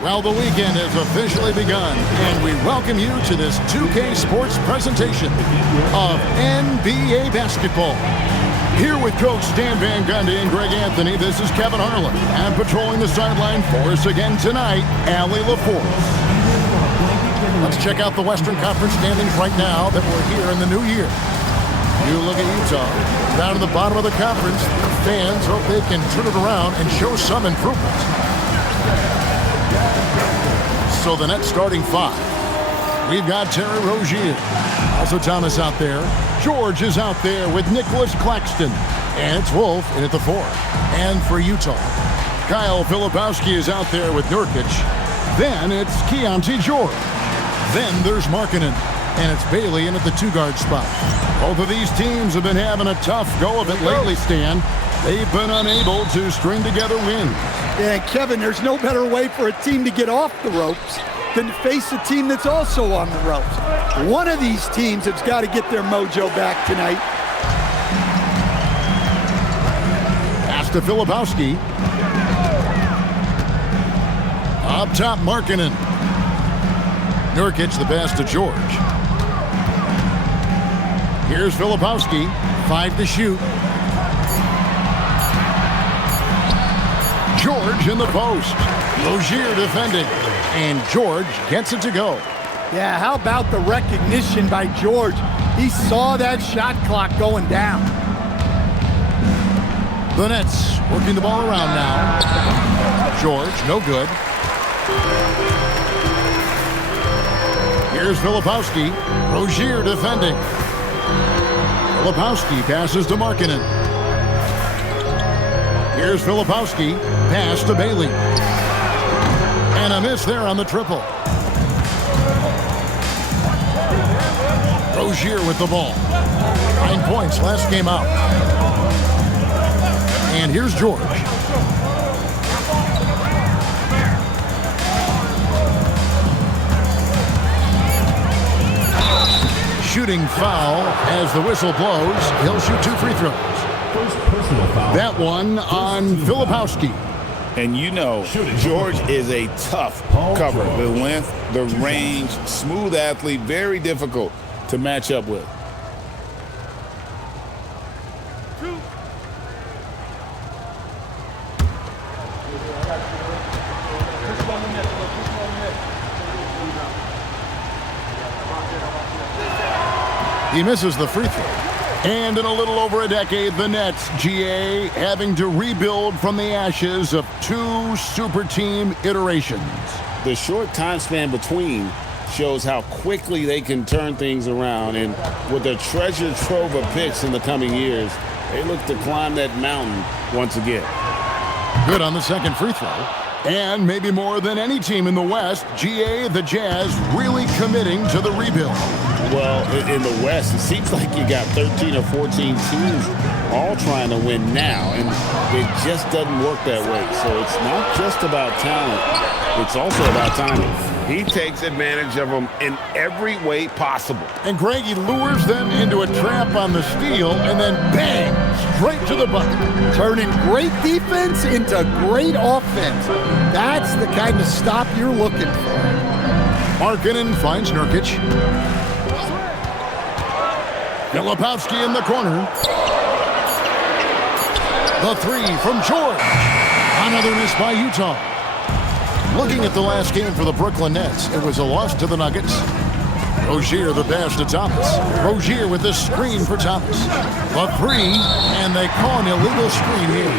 Well, the weekend has officially begun, and we welcome you to this 2K Sports presentation of NBA basketball. Here with Coach Stan Van Gundy and Greg Anthony, this is Kevin Harlan. And patrolling the sideline for us again tonight, Allie LaForce. Let's check out the Western Conference standings right now that we're here in the new year. You look at Utah, down at the bottom of the conference. Fans hope they can turn it around and show some improvement. So the Nets starting five. We've got Terry Rozier. Also Thomas out there. George is out there with Nicholas Claxton. And it's Wolf in at the four. And for Utah, Kyle Filipowski is out there with Nurkic. Then it's Keontae George. Then there's Markkanen. And it's Bailey in at the two-guard spot. Both of these teams have been having a tough go of it lately, Stan. They've been unable to string together wins. Yeah, Kevin, there's no better way for a team to get off the ropes than to face a team that's also on the ropes. One of these teams has got to get their mojo back tonight. Pass to Filipowski. Up top, Markkanen. Nurkic the pass to George. Here's Filipowski. 5 to shoot. George in the post. Rozier defending. And George gets it to go. Yeah, how about the recognition by George? He saw that shot clock going down. The Nets working the ball around now. George, no good. Here's Filipowski. Rozier defending. Filipowski passes to Markkanen. Here's Filipowski. Pass to Bailey. And a miss there on the triple. Rozier with the ball. 9 points last game out. And here's George. Shooting foul as the whistle blows. He'll shoot 2 free throws. That one on Filipowski. And you know, George is a tough cover. The length, the range, smooth athlete, very difficult to match up with. He misses the free throw. And in a little over a decade, the Nets, GA, having to rebuild from the ashes of 2 super team iterations. The short time span between shows how quickly they can turn things around. And with a treasure trove of picks in the coming years, they look to climb that mountain once again. Good on the second free throw. And maybe more than any team in the West, GA, the Jazz, really committing to the rebuild. Well, in the West, it seems like you got 13 or 14 teams all trying to win now, and it just doesn't work that way. So it's not just about talent, it's also about timing. He takes advantage of them in every way possible. And Greg, he lures them into a trap on the steal, and then bang, straight to the bucket. Turning great defense into great offense. That's the kind of stop you're looking for. Markkanen finds Nurkic. Filipowski in the corner. The three from George. Another miss by Utah. Looking at the last game for the Brooklyn Nets, it was a loss to the Nuggets. Rozier the pass to Thomas. Rozier with the screen for Thomas. The three, and they call an illegal screen here.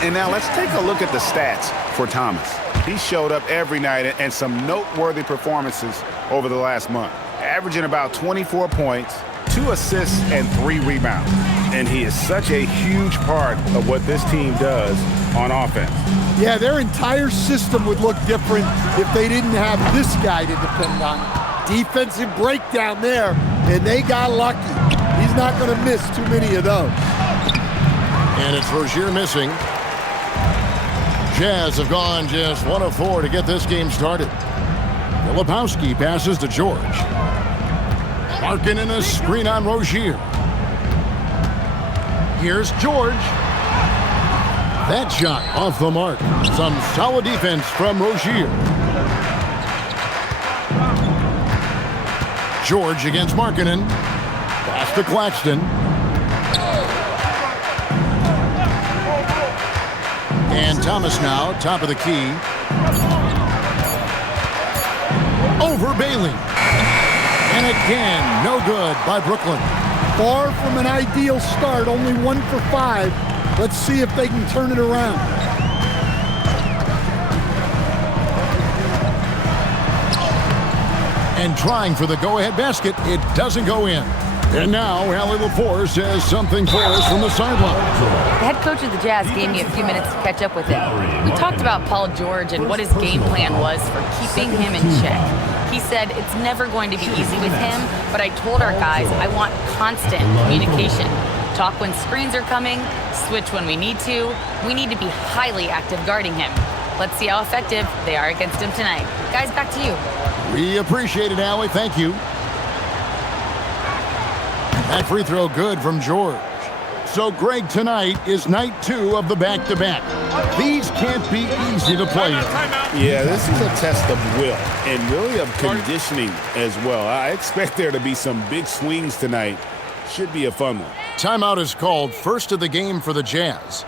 And now let's take a look at the stats for Thomas. He showed up every night and some noteworthy performances over the last month, averaging about 24 points, 2 assists, and 3 rebounds. And he is such a huge part of what this team does on offense. Yeah, their entire system would look different if they didn't have this guy to depend on. Defensive breakdown there, and they got lucky. He's not going to miss too many of those. And it's Rozier missing. Jazz have gone just 1 of 4 to get this game started. Filipowski passes to George. Markkanen a screen on Rozier. Here's George. That shot off the mark. Some solid defense from Rozier. George against Markkanen. Pass to Claxton. And Thomas now, top of the key. Over Bailey. And again, no good by Brooklyn. Far from an ideal start, only 1 for 5. Let's see if they can turn it around. And trying for the go-ahead basket, it doesn't go in. And now, Allie LaForce has something for us from the sideline. The head coach of the Jazz gave me a few minutes to catch up with him. We talked about Paul George and what his game plan was for keeping him in check. He said it's never going to be easy with him, but I told our guys I want constant communication. Talk when screens are coming, switch when we need to. We need to be highly active guarding him. Let's see how effective they are against him tonight. Guys, back to you. We appreciate it, Allie. Thank you. That free throw good from George. So, Greg, tonight is night 2 of the back-to-back. These can't be easy to play. Yeah, this is a test of will and really of conditioning as well. I expect there to be some big swings tonight. Should be a fun one. Timeout is called, first of the game for the Jazz.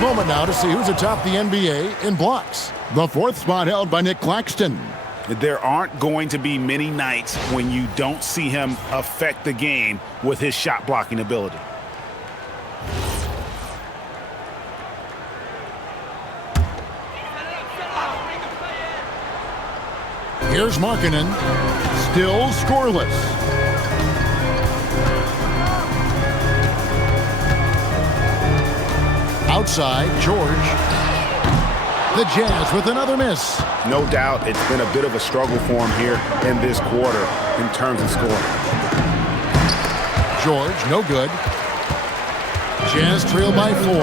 Moment now to see who's atop the NBA in blocks. The 4th spot held by Nick Claxton. There aren't going to be many nights when you don't see him affect the game with his shot blocking ability. Here's Markkanen, still scoreless. Outside, George. The Jazz with another miss. No doubt it's been a bit of a struggle for him here in this quarter in terms of scoring. George, no good. Jazz trail by 4.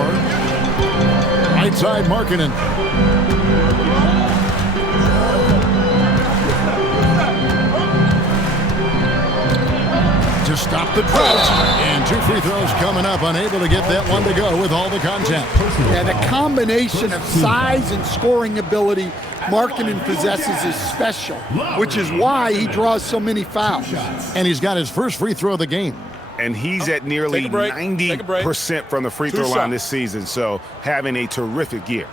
Right side, Markkanen. To stop the drought. And 2 free throws coming up. Unable to get that one to go with all the contact. Yeah, the combination of size and scoring ability Markkanen possesses is special, which is why he draws so many fouls. And he's got his first free throw of the game. And he's at nearly 90% from the free throw line this season, so having a terrific year.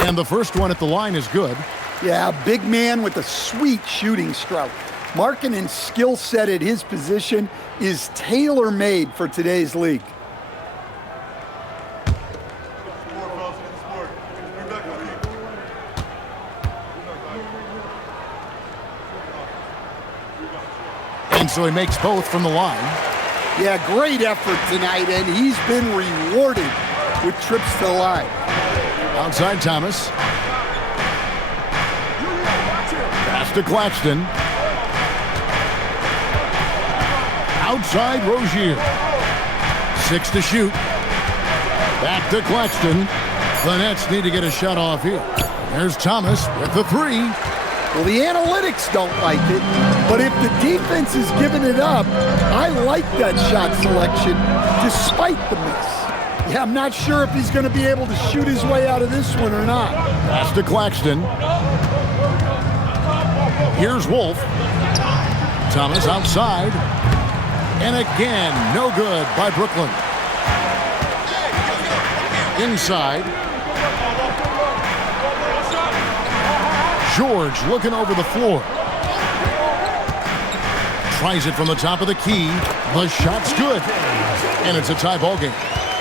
And the first one at the line is good. Yeah, a big man with a sweet shooting stroke. Markkanen's skill set at his position is tailor-made for today's league. And so he makes both from the line. Yeah, great effort tonight, and he's been rewarded with trips to the line. Outside Thomas. Pass to Claxton. Outside Rozier. 6 to shoot. Back to Claxton. The Nets need to get a shot off here. There's Thomas with the 3. Well, the analytics don't like it, but if the defense is giving it up, I like that shot selection despite the miss. Yeah, I'm not sure if he's going to be able to shoot his way out of this one or not. Pass to Claxton. Here's Wolf. Thomas outside. And again, no good by Brooklyn. Inside. George looking over the floor. Tries it from the top of the key. The shot's good. And it's a tie ball game.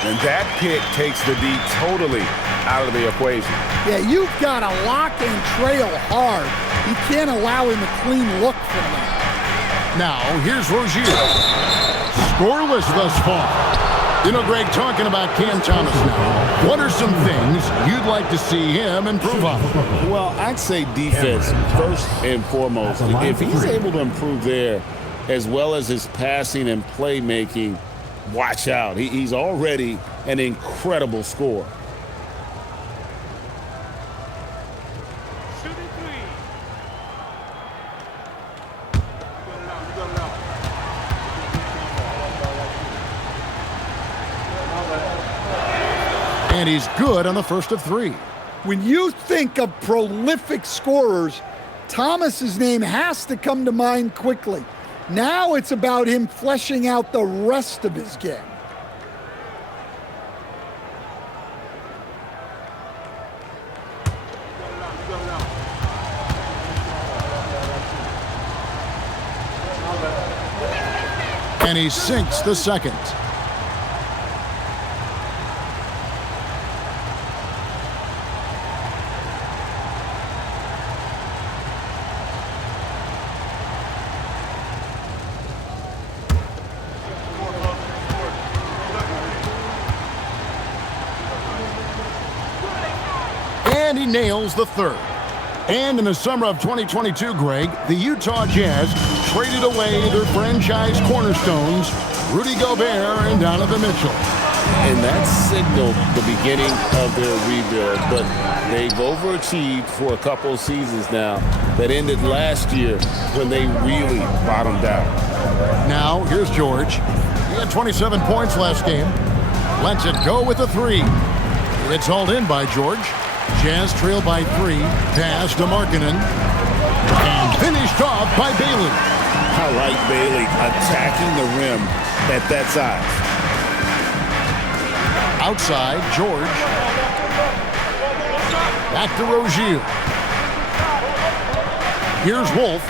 And that pick takes the D totally out of the equation. Yeah, you've got to lock and trail hard. You can't allow him a clean look from that. Now, here's Rozier. Scoreless thus far. You know, Greg, talking about Cam Thomas now, what are some things you'd like to see him improve on? Well, I'd say defense first and foremost. If he's able to improve there, as well as his passing and playmaking, watch out. He's already an incredible scorer. And he's good on the first of three. When you think of prolific scorers, Thomas's name has to come to mind quickly. Now it's about him fleshing out the rest of his game. And he sinks the second. And he nails the third. And in the summer of 2022, Greg, the Utah Jazz traded away their franchise cornerstones, Rudy Gobert and Donovan Mitchell. And that signaled the beginning of their rebuild, but they've overachieved for a couple of seasons now that ended last year when they really bottomed out. Now, here's George. He had 27 points last game. Lets it go with a three. It's hauled in by George. Jazz trail by three. Pass to Markkanen. And finished off by Bailey. I like Bailey attacking the rim at that size. Outside, George. Back to Rozier. Here's Wolf.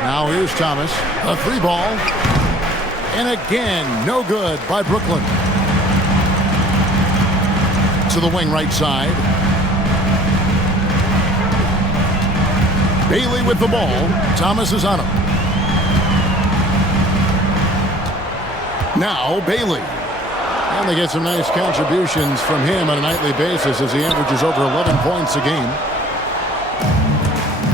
Now here's Thomas. A three ball. And again, no good by Brooklyn. To the wing right side. Bailey with the ball. Thomas is on him. Now Bailey. And they get some nice contributions from him on a nightly basis as he averages over 11 points a game.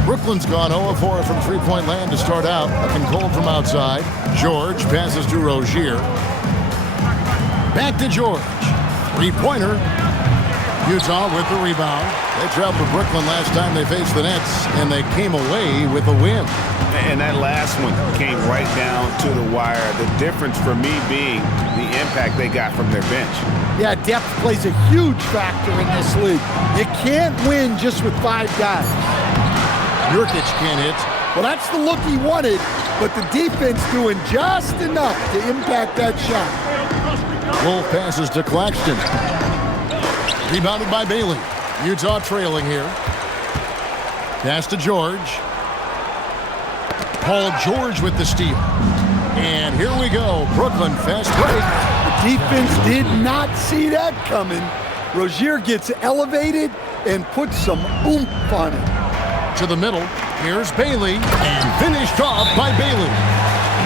Brooklyn's gone 0-4 from three-point land to start out. Looking cold from outside. George passes to Rozier. Back to George. Three-pointer. Utah with the rebound. They traveled to Brooklyn last time they faced the Nets, and they came away with a win. And that last one came right down to the wire. The difference for me being the impact they got from their bench. Yeah, depth plays a huge factor in this league. You can't win just with five guys. Nurkic can't hit. Well, that's the look he wanted, but the defense doing just enough to impact that shot. Wolf passes to Claxton. Rebounded by Bailey. Utah trailing here. Pass to George. Paul George with the steal. And here we go. Brooklyn fast break. The defense did not see that coming. Rozier gets elevated and puts some oomph on it. To the middle. Here's Bailey. And finished off by Bailey.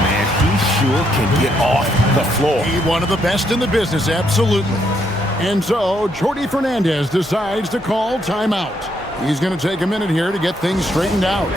Man, he sure can get off the floor. He's one of the best in the business, absolutely. And so, Jordi Fernandez decides to call timeout. He's going to take a minute here to get things straightened out.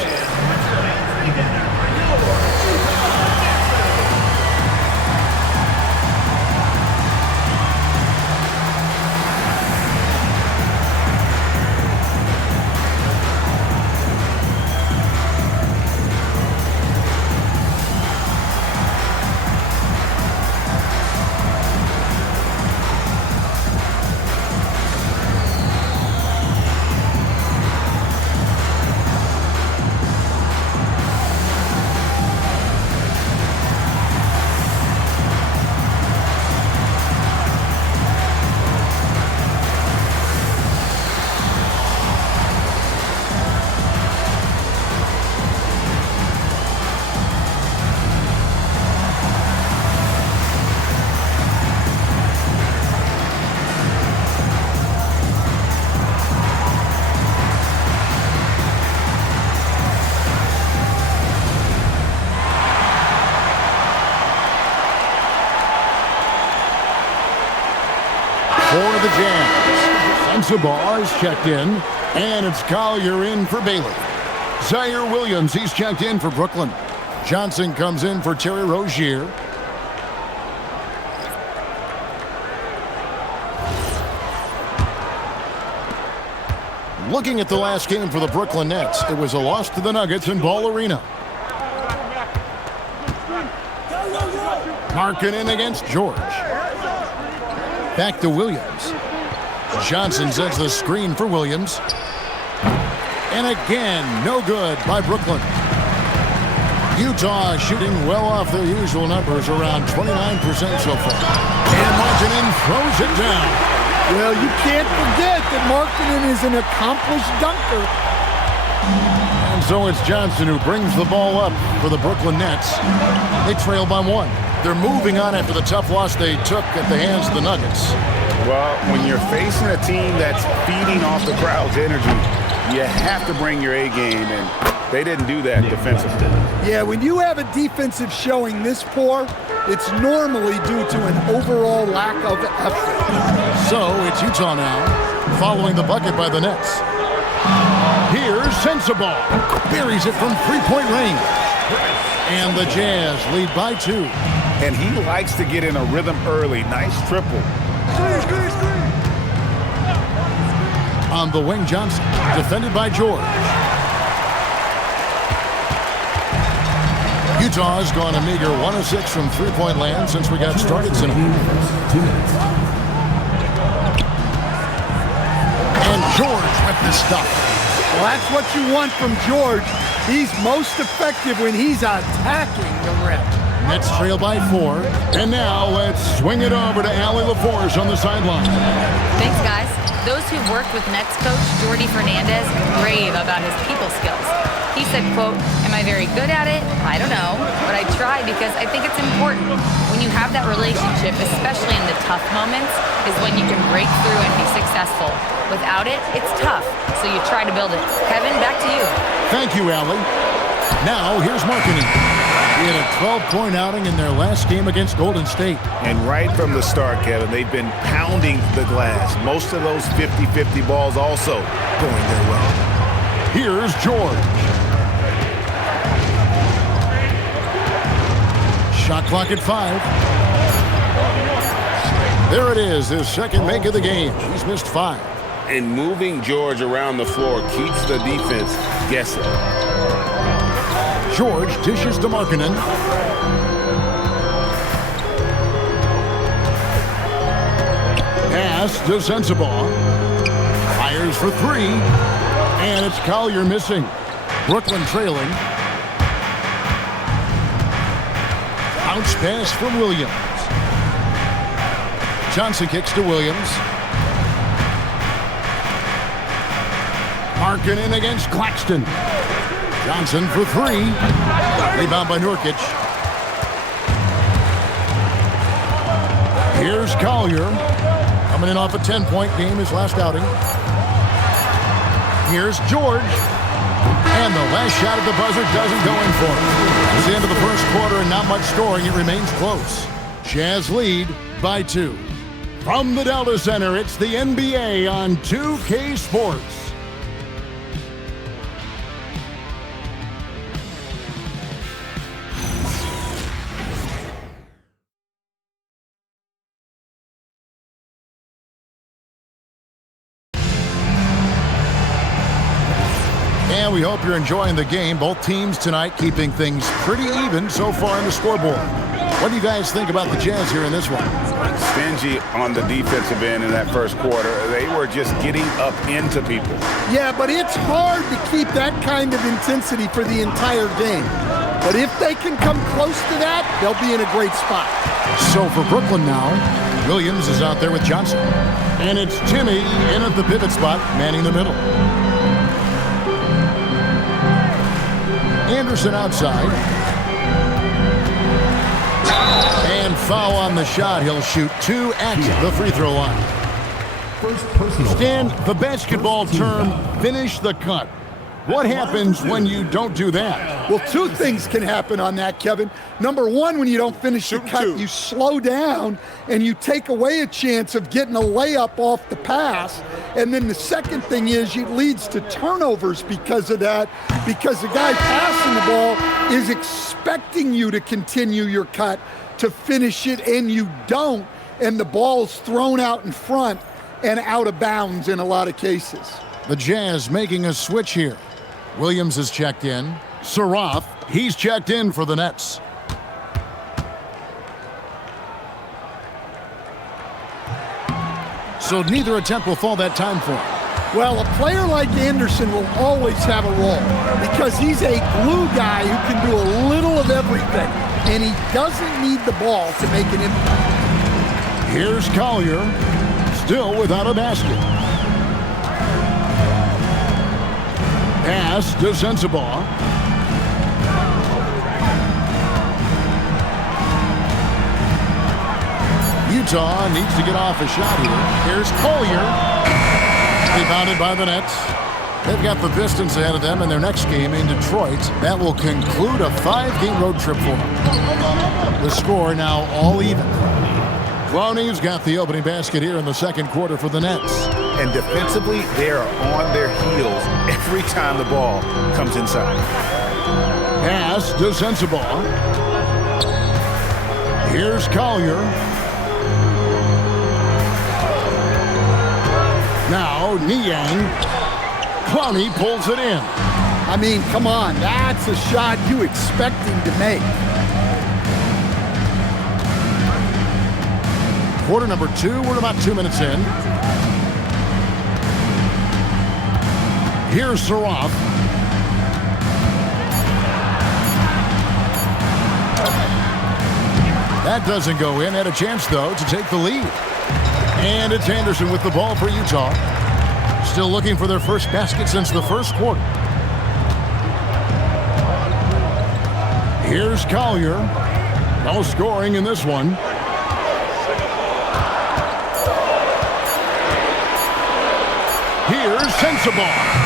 for the Jazz. Sensabaugh is checked in, and it's Collier in for Bailey. Zaire Williams, he's checked in for Brooklyn. Johnson comes in for Terry Rozier. Looking at the last game for the Brooklyn Nets, it was a loss to the Nuggets in Ball Arena. Markkanen against George. Back to Williams. Johnson sets the screen for Williams. And again, no good by Brooklyn. Utah shooting well off their usual numbers, around 29% so far. And Markkanen throws it down. Well, you can't forget that Markkanen is an accomplished dunker. And so it's Johnson who brings the ball up for the Brooklyn Nets. They trail by 1. They're moving on after the tough loss they took at the hands of the Nuggets. Well, when you're facing a team that's feeding off the crowd's energy, you have to bring your A game, and they didn't do that defensively. Yeah, when you have a defensive showing this poor, it's normally due to an overall lack of effort. So it's Utah now, following the bucket by the Nets. Here's Sensabaugh. Buries it from three-point range. And the Jazz lead by 2. And he likes to get in a rhythm early. Nice triple. On the wing, Johnson, defended by George. Utah has gone a meager 1 of 6 from three-point land since we got started tonight. 2 minutes. And George with the stuff. Well, that's what you want from George. He's most effective when he's attacking the rim. Nets trail by 4. And now let's swing it over to Allie LaForge on the sideline. Thanks, guys. Those who've worked with Nets coach Jordi Fernandez rave about his people skills. He said, quote, "Am I very good at it? I don't know, but I try because I think it's important. When you have that relationship, especially in the tough moments, is when you can break through and be successful. Without it, it's tough, so you try to build it." Kevin, back to you. Thank you, Allie. Now here's Markkanen. He had a 12-point outing in their last game against Golden State. And right from the start, Kevin, they've been pounding the glass. Most of those 50-50 balls also going their way. Here's George. Shot clock at 5. There it is, his second make of the game. He's missed 5. And moving George around the floor keeps the defense guessing. George dishes to Markkanen. Pass to Sensabaugh. Fires for 3. And it's Collier missing. Brooklyn trailing. Bounce pass from Williams. Johnson kicks to Williams. Markkanen against Claxton. Johnson for 3. Rebound by Nurkic. Here's Collier. Coming in off a 10-point game, his last outing. Here's George. And the last shot at the buzzer doesn't go in for him. It's the end of the first quarter and not much scoring. It remains close. Jazz lead by 2. From the Delta Center, it's the NBA on 2K Sports. And we hope you're enjoying the game. Both teams tonight keeping things pretty even so far on the scoreboard. What do you guys think about the Jazz here in this one? Stingy on the defensive end in that first quarter. They were just getting up into people. Yeah, but it's hard to keep that kind of intensity for the entire game. But if they can come close to that, they'll be in a great spot. So for Brooklyn now, Williams is out there with Johnson. And it's Timmy in at the pivot spot, manning the middle. Anderson outside. And foul on the shot. He'll shoot 2 at the free throw line. First personal. Stan, the basketball term, finish the cut. What happens when you don't do that? Well, two things can happen on that, Kevin. Number one, when you don't finish the cut, you slow down and you take away a chance of getting a layup off the pass. And then the second thing is it leads to turnovers because of that, because the guy passing the ball is expecting you to continue your cut, to finish it, and you don't, and the ball's thrown out in front and out of bounds in a lot of cases. The Jazz making a switch here. Williams is checked in. Sarath, he's checked in for the Nets. So neither attempt will fall that time for him. Well, a player like Anderson will always have a role because he's a glue guy who can do a little of everything, and he doesn't need the ball to make an impact. Here's Collier, still without a basket. Pass to Sensabaugh. Utah needs to get off a shot here. Here's Collier. Rebounded by the Nets. They've got the distance ahead of them in their next game in Detroit. That will conclude a 5-game road trip for them. The score now all even. Clowney's got the opening basket here in the second quarter for the Nets. And defensively, they are on their heels every time the ball comes inside. Pass to Sensabaugh. Here's Collier. Now Niang. Clowney pulls it in. I mean, come on, that's a shot you expect him to make. Quarter number 2, we're about 2 minutes in. Here's Sarath. That doesn't go in. Had a chance, though, to take the lead. And it's Anderson with the ball for Utah. Still looking for their first basket since the first quarter. Here's Collier. No scoring in this one. Here's Sensabaugh.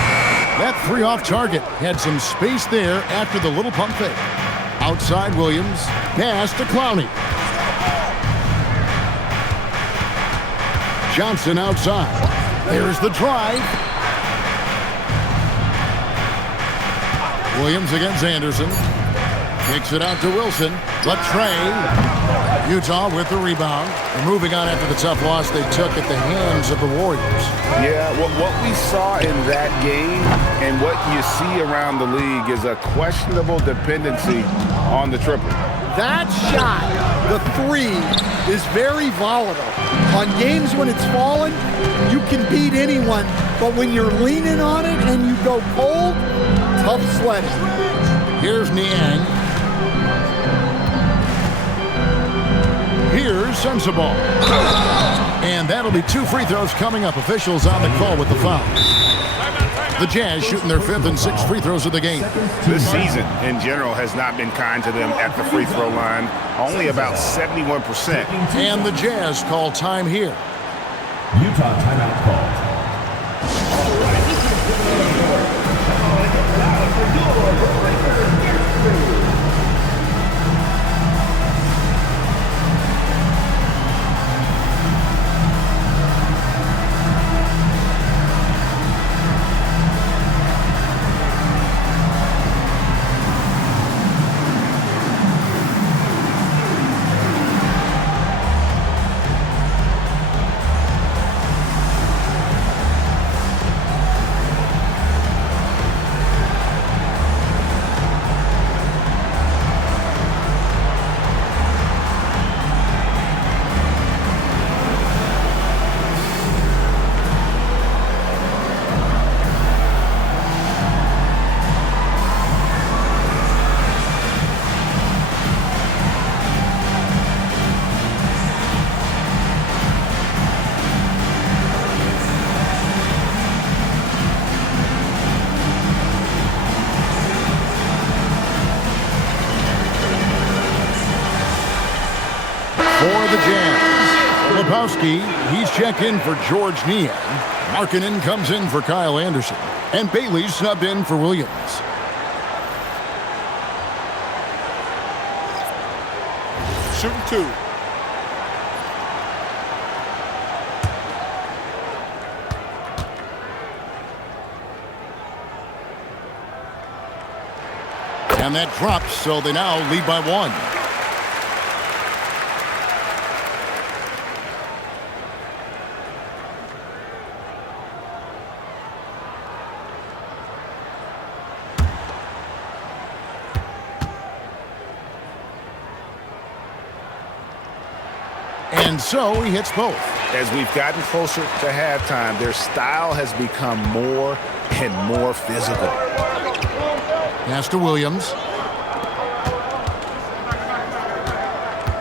That three off target. Had some space there after the little pump fake. Outside Williams. Pass to Clowney. Johnson outside. There's the drive. Williams against Anderson. Kicks it out to Wilson. Latrey. Utah with the rebound. And moving on after the tough loss they took at the hands of the Warriors. Yeah, what we saw in that game and what you see around the league is a questionable dependency on the triple. That shot, the three, is very volatile. On games when it's falling, you can beat anyone. But when you're leaning on it and you go cold, tough sledding. Here's Niang. Here's Sensabaugh. And that'll be 2 free throws coming up. Officials on the call with the foul. The Jazz shooting their 5th and 6th free throws of the game. This season, in general, has not been kind to them at the free throw line. Only about 71%. And the Jazz call time here. Utah timeout call. For the Jazz, Lebowski, he's checked in for George Niang. Markkanen comes in for Kyle Anderson, and Bailey subbed in for Williams. Shooting 2. And that drops, so they now lead by 1. And so he hits both. As we've gotten closer to halftime, their style has become more and more physical. Pass to Williams.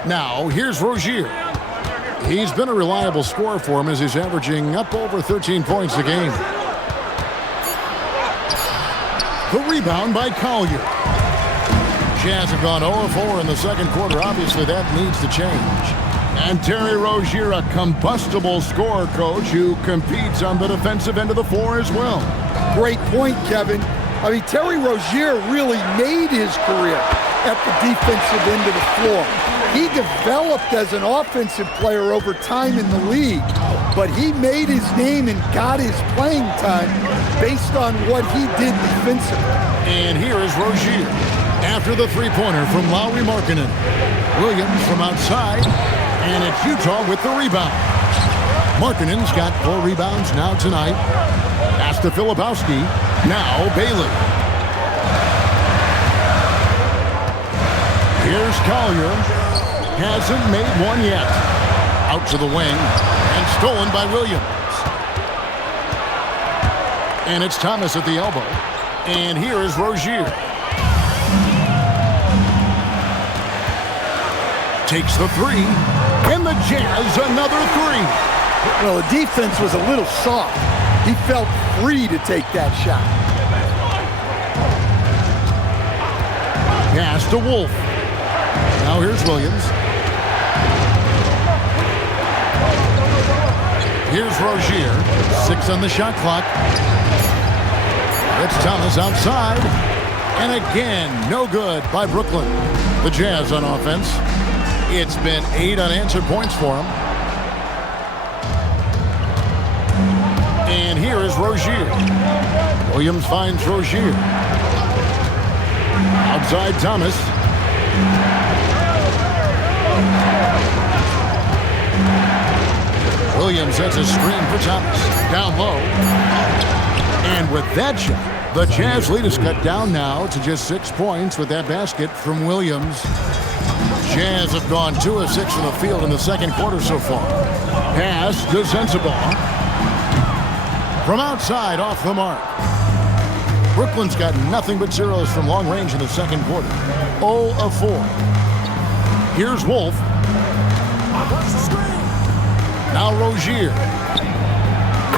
Now, here's Rozier. He's been a reliable scorer for him as he's averaging up over 13 points a game. The rebound by Collier. Jazz have gone 0-4 in the second quarter. Obviously, that needs to change. And Terry Rozier, a combustible scorer, coach, who competes on the defensive end of the floor as well. Great point, Kevin. I mean, Terry Rozier really made his career at the defensive end of the floor. He developed as an offensive player over time in the league, but he made his name and got his playing time based on what he did defensively. And here is Rozier after the three-pointer from Lauri Markkanen. Williams from outside, and it's Utah with the rebound. Markkanen's got 4 rebounds now tonight. Pass to Filipowski. Now Bailey. Here's Collier. Hasn't made one yet. Out to the wing and stolen by Williams. And it's Thomas at the elbow. And here is Rozier. Takes the 3. And the Jazz another 3. Well, the defense was a little soft. He felt free to take that shot. Pass to Wolf. Now here's Williams. Here's Rozier. 6 on the shot clock. It's Thomas outside. And again, no good by Brooklyn. The Jazz on offense. It's been 8 unanswered points for him. And here is Rozier. Williams finds Rozier. Outside Thomas. Williams sets a screen for Thomas. Down low. And with that shot, the Jazz lead is cut down now to just 6 points with that basket from Williams. Jazz have gone 2 of 6 from the field in the second quarter so far. Pass to Sensabaugh. From outside, off the mark. Brooklyn's got nothing but zeros from long range in the second quarter. 0 of 4. Here's Wolf. Now Rozier.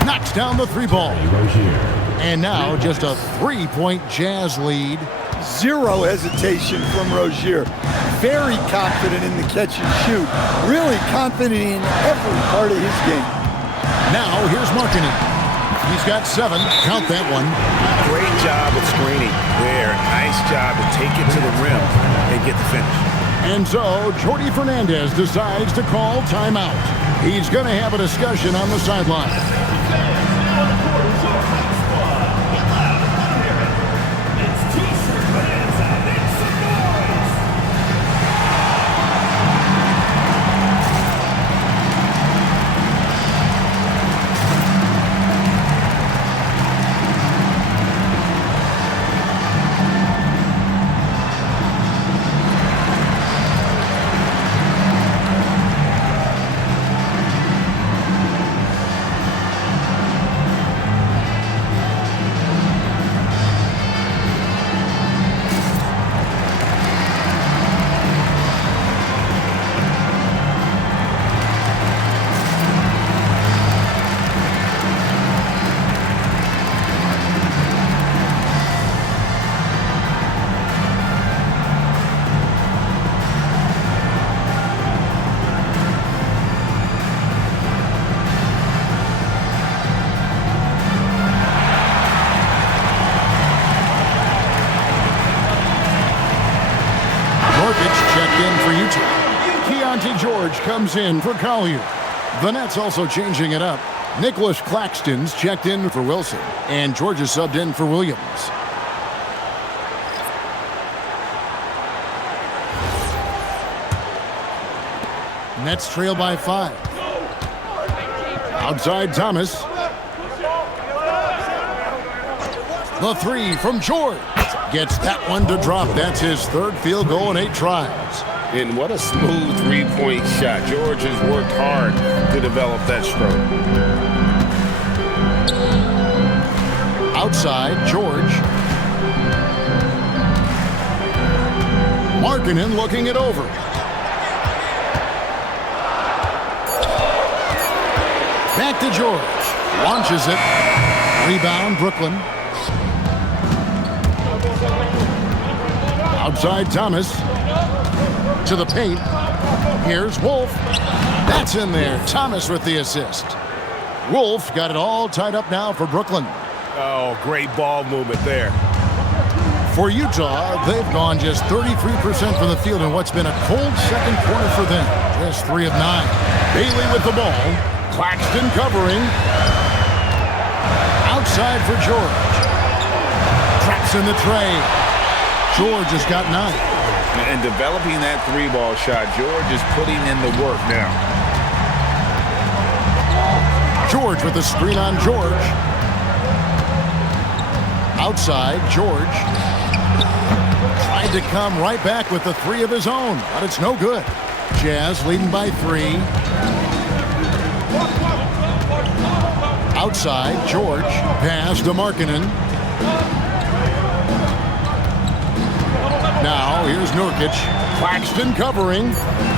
Knocks down the 3 ball. And now just a 3-point Jazz lead. Zero hesitation from Rozier. Very confident in the catch and shoot. Really confident in every part of his game. Now here's Markkanen. He's got 7. Count that one. Great job of screening there. Nice job to take it to the rim and get the finish. And so Jordi Fernandez decides to call timeout. He's going to have a discussion on the sideline. comes in for Collier. The Nets also changing it up. Nicholas Claxton's checked in for Wilson, and Georgia subbed in for Williams. Nets trail by 5. Outside Thomas. The 3 from George. Gets that one to drop. That's his 3rd field goal in 8 tries. And what a smooth three-point shot. George has worked hard to develop that stroke. Outside, George. Markkanen looking it over. Back to George. Launches it. Rebound, Brooklyn. Outside Thomas. To the paint. Here's Wolf. That's in there. Thomas with the assist. Wolf got it all tied up now for Brooklyn. Oh, great ball movement there. For Utah, they've gone just 33% from the field in what's been a cold second quarter for them. Just 3 of 9. Bailey with the ball. Claxton covering. Outside for George. Traps in the tray. George has got 9. And developing that 3-ball shot, George is putting in the work now. George with the screen on George. Outside, George. Tried to come right back with the 3 of his own, but it's no good. Jazz leading by 3. Outside, George. Pass to Markkanen. Now, here's Nurkic. Claxton covering.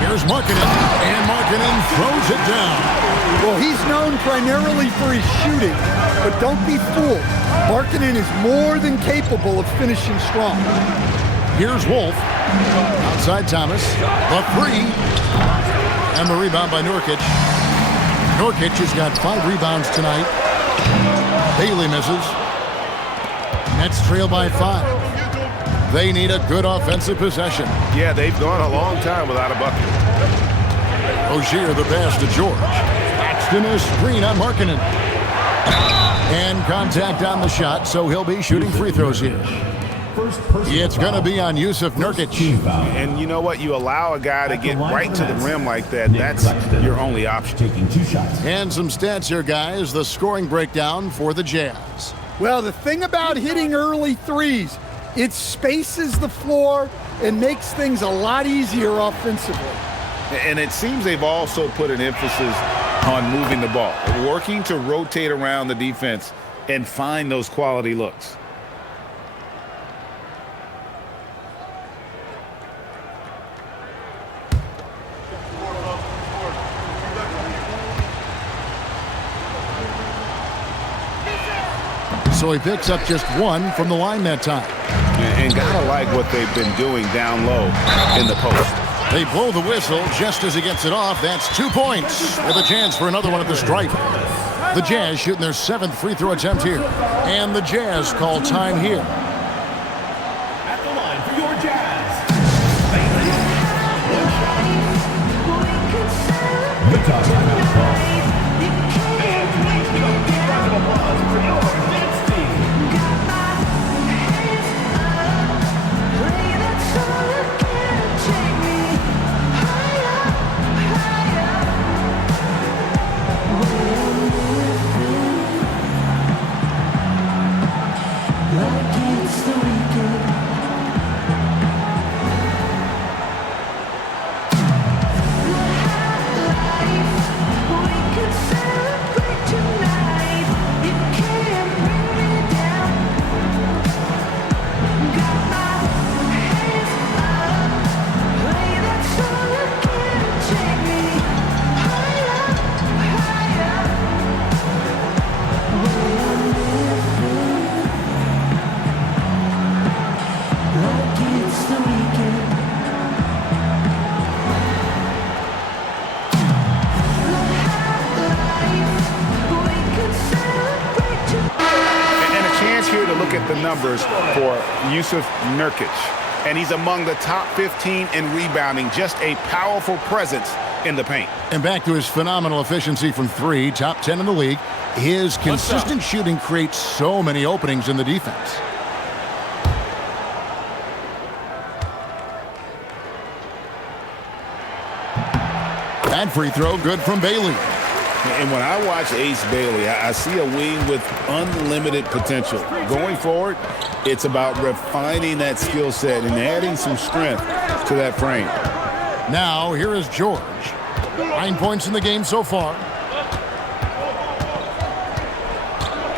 Here's Markkanen. And Markkanen throws it down. Well, he's known primarily for his shooting, but don't be fooled. Markkanen is more than capable of finishing strong. Here's Wolf. Outside Thomas. The 3. And the rebound by Nurkic. Nurkic has got 5 rebounds tonight. Bailey misses. Nets trail by 5. They need a good offensive possession. Yeah, they've gone a long time without a bucket. Rozier the pass to George. Claxton a screen on Markkanen. And contact on the shot, so he'll be shooting free throws here. It's going to be on Yusuf Nurkic. And you know what? You allow a guy to get right to the rim like that. That's your only option. Taking 2 shots. And some stats here, guys. The scoring breakdown for the Jazz. Well, the thing about hitting early threes, it spaces the floor and makes things a lot easier offensively. And it seems they've also put an emphasis on moving the ball, working to rotate around the defense and find those quality looks. So he picks up just 1 from the line that time. And gotta like what they've been doing down low in the post. They blow the whistle just as he gets it off. That's 2 points with a chance for another one at the stripe. The Jazz shooting their 7th free throw attempt here. And the Jazz call time here. At the line for your Jazz. Utah timeout call. And please give a big round of applause for your Jazz team. The numbers for Yusuf Nurkic, and he's among the top 15 in rebounding. Just a powerful presence in the paint. And back to his phenomenal efficiency from three, top 10 in the league. His consistent shooting creates so many openings in the defense. That free throw, good from Bailey. And when I watch Ace Bailey, I see a wing with unlimited potential. Going forward, it's about refining that skill set and adding some strength to that frame. Now, here is George. 9 points in the game so far.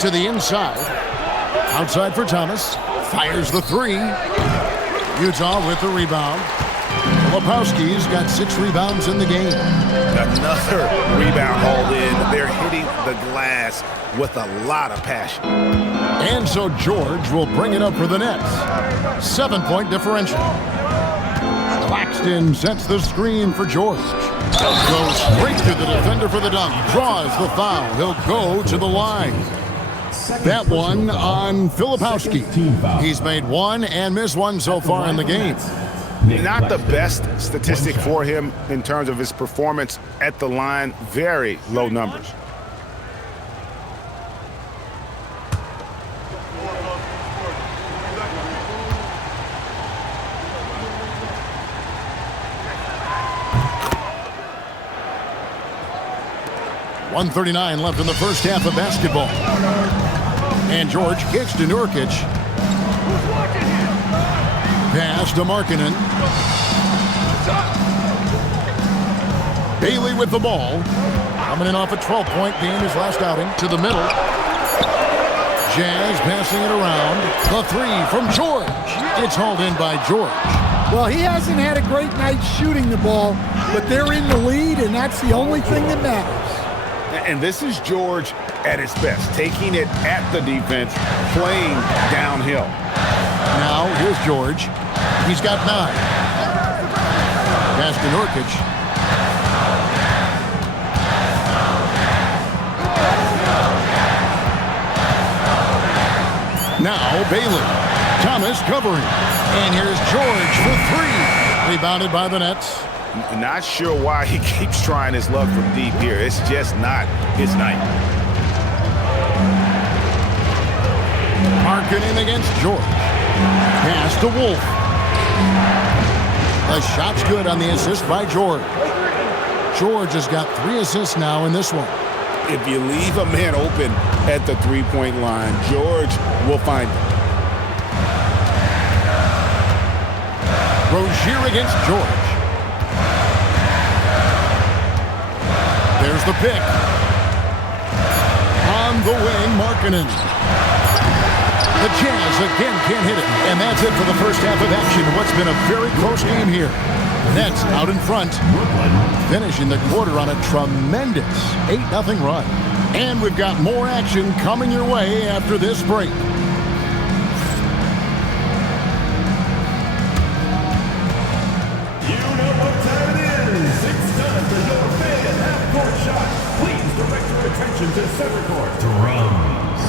To the inside. Outside for Thomas. Fires the three. Utah with the rebound. Lepowski's got 6 rebounds in the game. Another rebound hauled in. They're hitting the glass with a lot of passion. And so George will bring it up for the Nets. 7-point differential. Claxton sets the screen for George. Goes straight to the defender for the dunk. Draws the foul. He'll go to the line. That one on Filipowski. He's made 1 and missed 1 so far in the game. Not the best statistic for him in terms of his performance at the line. Very low numbers. .139 left in the first half of basketball. And George kicks to Nurkic. Pass to Markkanen. Bailey with the ball. Coming in off a 12-point game his last outing. To the middle. Jazz passing it around. The three from George. It's hauled in by George. Well, he hasn't had a great night shooting the ball, but they're in the lead, and that's the only thing that matters. And this is George at his best, taking it at the defense, playing downhill. Now, here's George. He's got 9. Pass to Nurkic. Now, Bailey. Thomas covering. And here's George for 3. Rebounded by the Nets. Not sure why he keeps trying his luck from deep here. It's just not his night. Markkanen against George. Pass to Wolf. The shot's good on the assist by George. George has got 3 assists now in this one. If you leave a man open at the three-point line, George will find it. Rozier against George. There's the pick. On the wing, Markkanen. The Jazz again can't hit it. And that's it for the first half of action. What's been a very close game here. Nets out in front. Finishing the quarter on a tremendous 8-0 run. And we've got more action coming your way after this break. Attention to center court. Drums.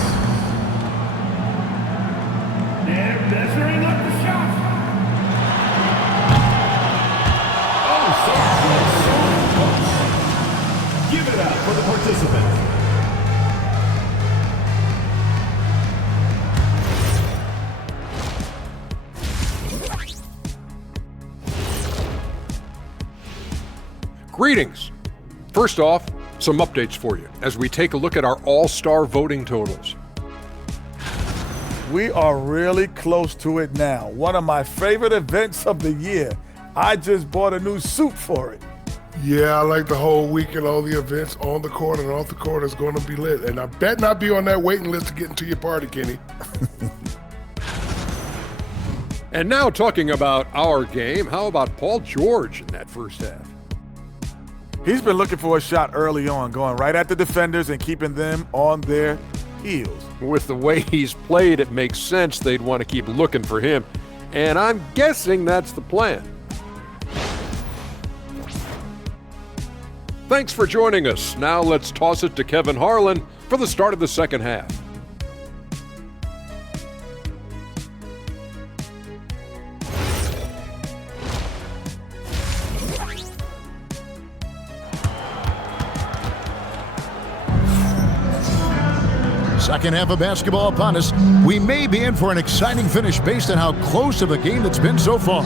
And measuring up the shot. Oh, so close. Give it up for the participants. Greetings. First off, some updates for you as we take a look at our all-star voting totals. We are really close to it now. One of my favorite events of the year. I just bought a new suit for it. Yeah, I like the whole weekend, all the events on the court and off the court is going to be lit. And I bet not be on that waiting list to get into your party, Kenny. And now talking about our game, how about Paul George in that first half? He's been looking for a shot early on, going right at the defenders and keeping them on their heels. With the way he's played, it makes sense they'd want to keep looking for him. And I'm guessing that's the plan. Thanks for joining us. Now let's toss it to Kevin Harlan for the start of the second half. Second half of basketball upon us. We may be in for an exciting finish based on how close of a game that's been so far.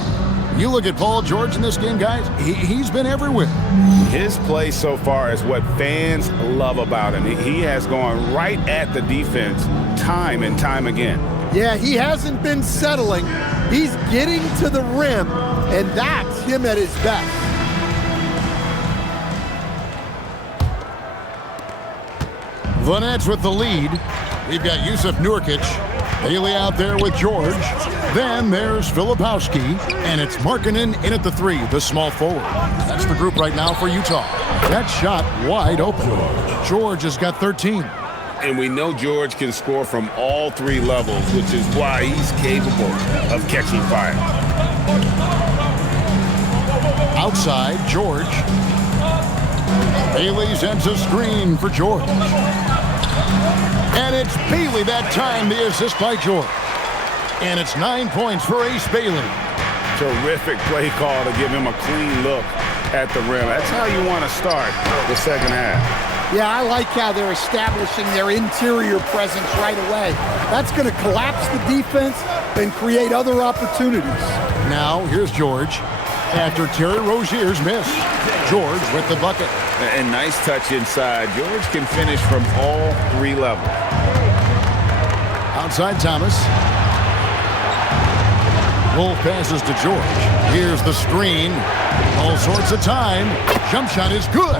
You look at Paul George in this game, guys, he's been everywhere. His play so far is what fans love about him. He has gone right at the defense time and time again. Yeah, he hasn't been settling. He's getting to the rim, and that's him at his best. The Nets with the lead. We've got Yusuf Nurkic. Bailey out there with George. Then there's Filipowski, and it's Markkanen in at the 3, the small forward. That's the group right now for Utah. That shot wide open. George has got 13. And we know George can score from all 3 levels, which is why he's capable of catching fire. Outside, George. Bailey sends a screen for George. And it's Bailey that time, the assist by George. And it's 9 points for Ace Bailey. Terrific play call to give him a clean look at the rim. That's how you want to start the second half. Yeah, I like how they're establishing their interior presence right away. That's going to collapse the defense and create other opportunities. Now, here's George. After Terry Rozier's miss, George with the bucket. And nice touch inside. George can finish from all 3 levels. Outside Thomas. Wolf passes to George. Here's the screen. All sorts of time. Jump shot is good.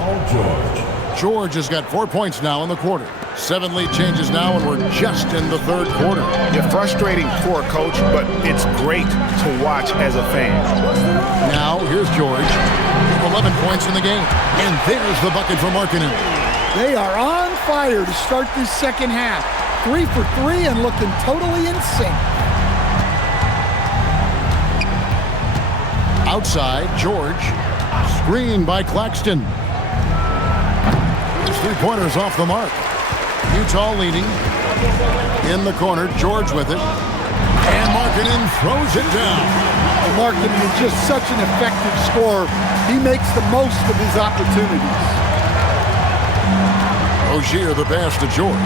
George has got 4 points now in the quarter. 7 lead changes now, and we're just in the third quarter. Yeah, frustrating for a coach, but it's great to watch as a fan. Now, here's George. 11 points in the game. And there's the bucket for Markkanen. They are on fire to start this second half. 3 for 3 and looking totally in sync. Outside, George. Screen by Claxton. His 3-pointers off the mark. Utah leading. In the corner, George with it. And Markkanen throws it down. Markkanen is just such an effective scorer. He makes the most of his opportunities. Rozier the pass to George.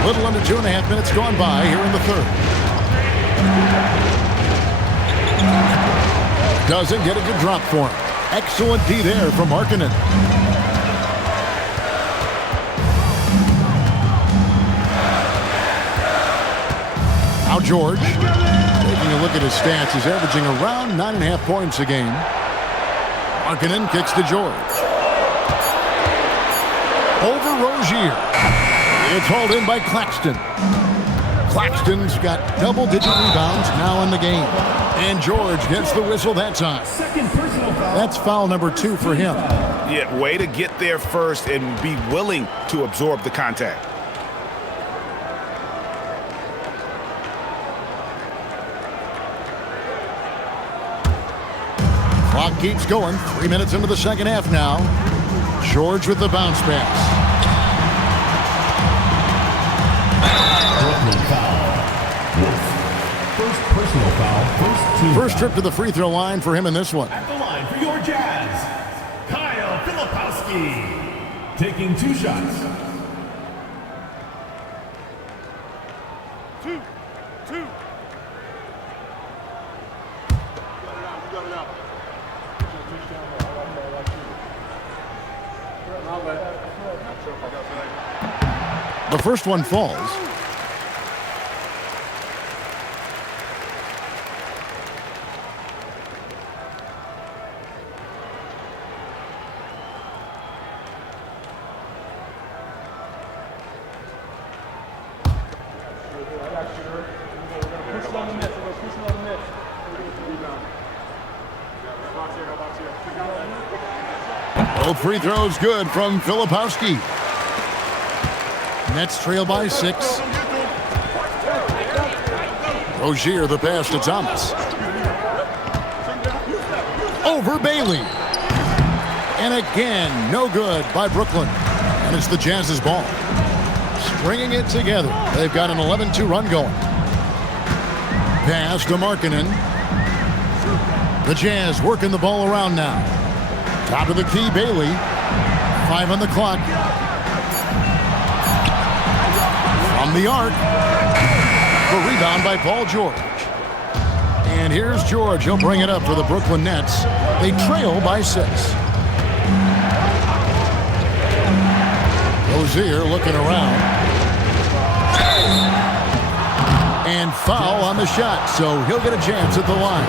A little under 2.5 minutes gone by here in the third. Doesn't get it to drop for him. Excellent D there from Markkanen. Now George, taking a look at his stats, he's averaging around 9.5 points a game. Markkanen kicks to George. Over Rozier. It's hauled in by Claxton. Claxton's got double-digit rebounds now in the game. And George gets the whistle that time. That's foul number 2 for him. Yeah, way to get there first and be willing to absorb the contact. Clock keeps going. 3 minutes into the second half now. George with the bounce pass. First personal foul, First trip to the free throw line for him in this one. At the line for your Jazz, Kyle Filipowski, taking 2 shots. Two. The first one falls. Both free throws good from Filipowski. Nets trail by 6. Rozier the pass to Thomas. Over Bailey. And again, no good by Brooklyn. And it's the Jazz's ball. Stringing it together. They've got an 11-2 run going. Pass to Markkanen. The Jazz working the ball around now. Top of the key, Bailey. 5 on the clock. From the arc. The rebound by Paul George. And here's George. He'll bring it up for the Brooklyn Nets. They trail by 6. Rozier looking around. And foul on the shot, so he'll get a chance at the line.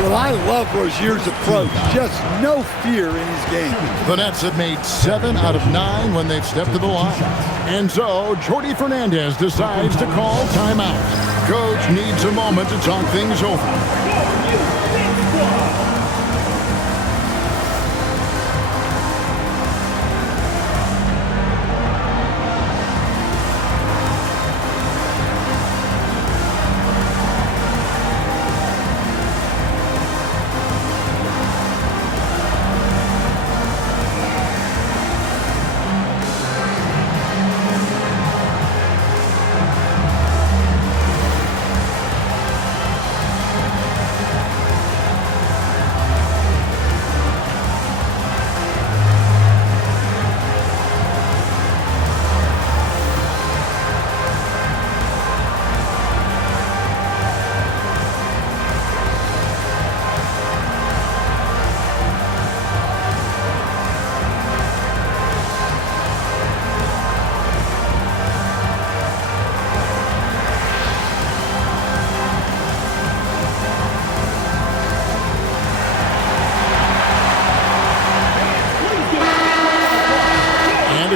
Well, I love Rozier's approach. Just no fear in his game. The Nets have made 7 out of 9 when they've stepped to the line. And so, Jordi Fernandez decides to call timeout. Coach needs a moment to talk things over.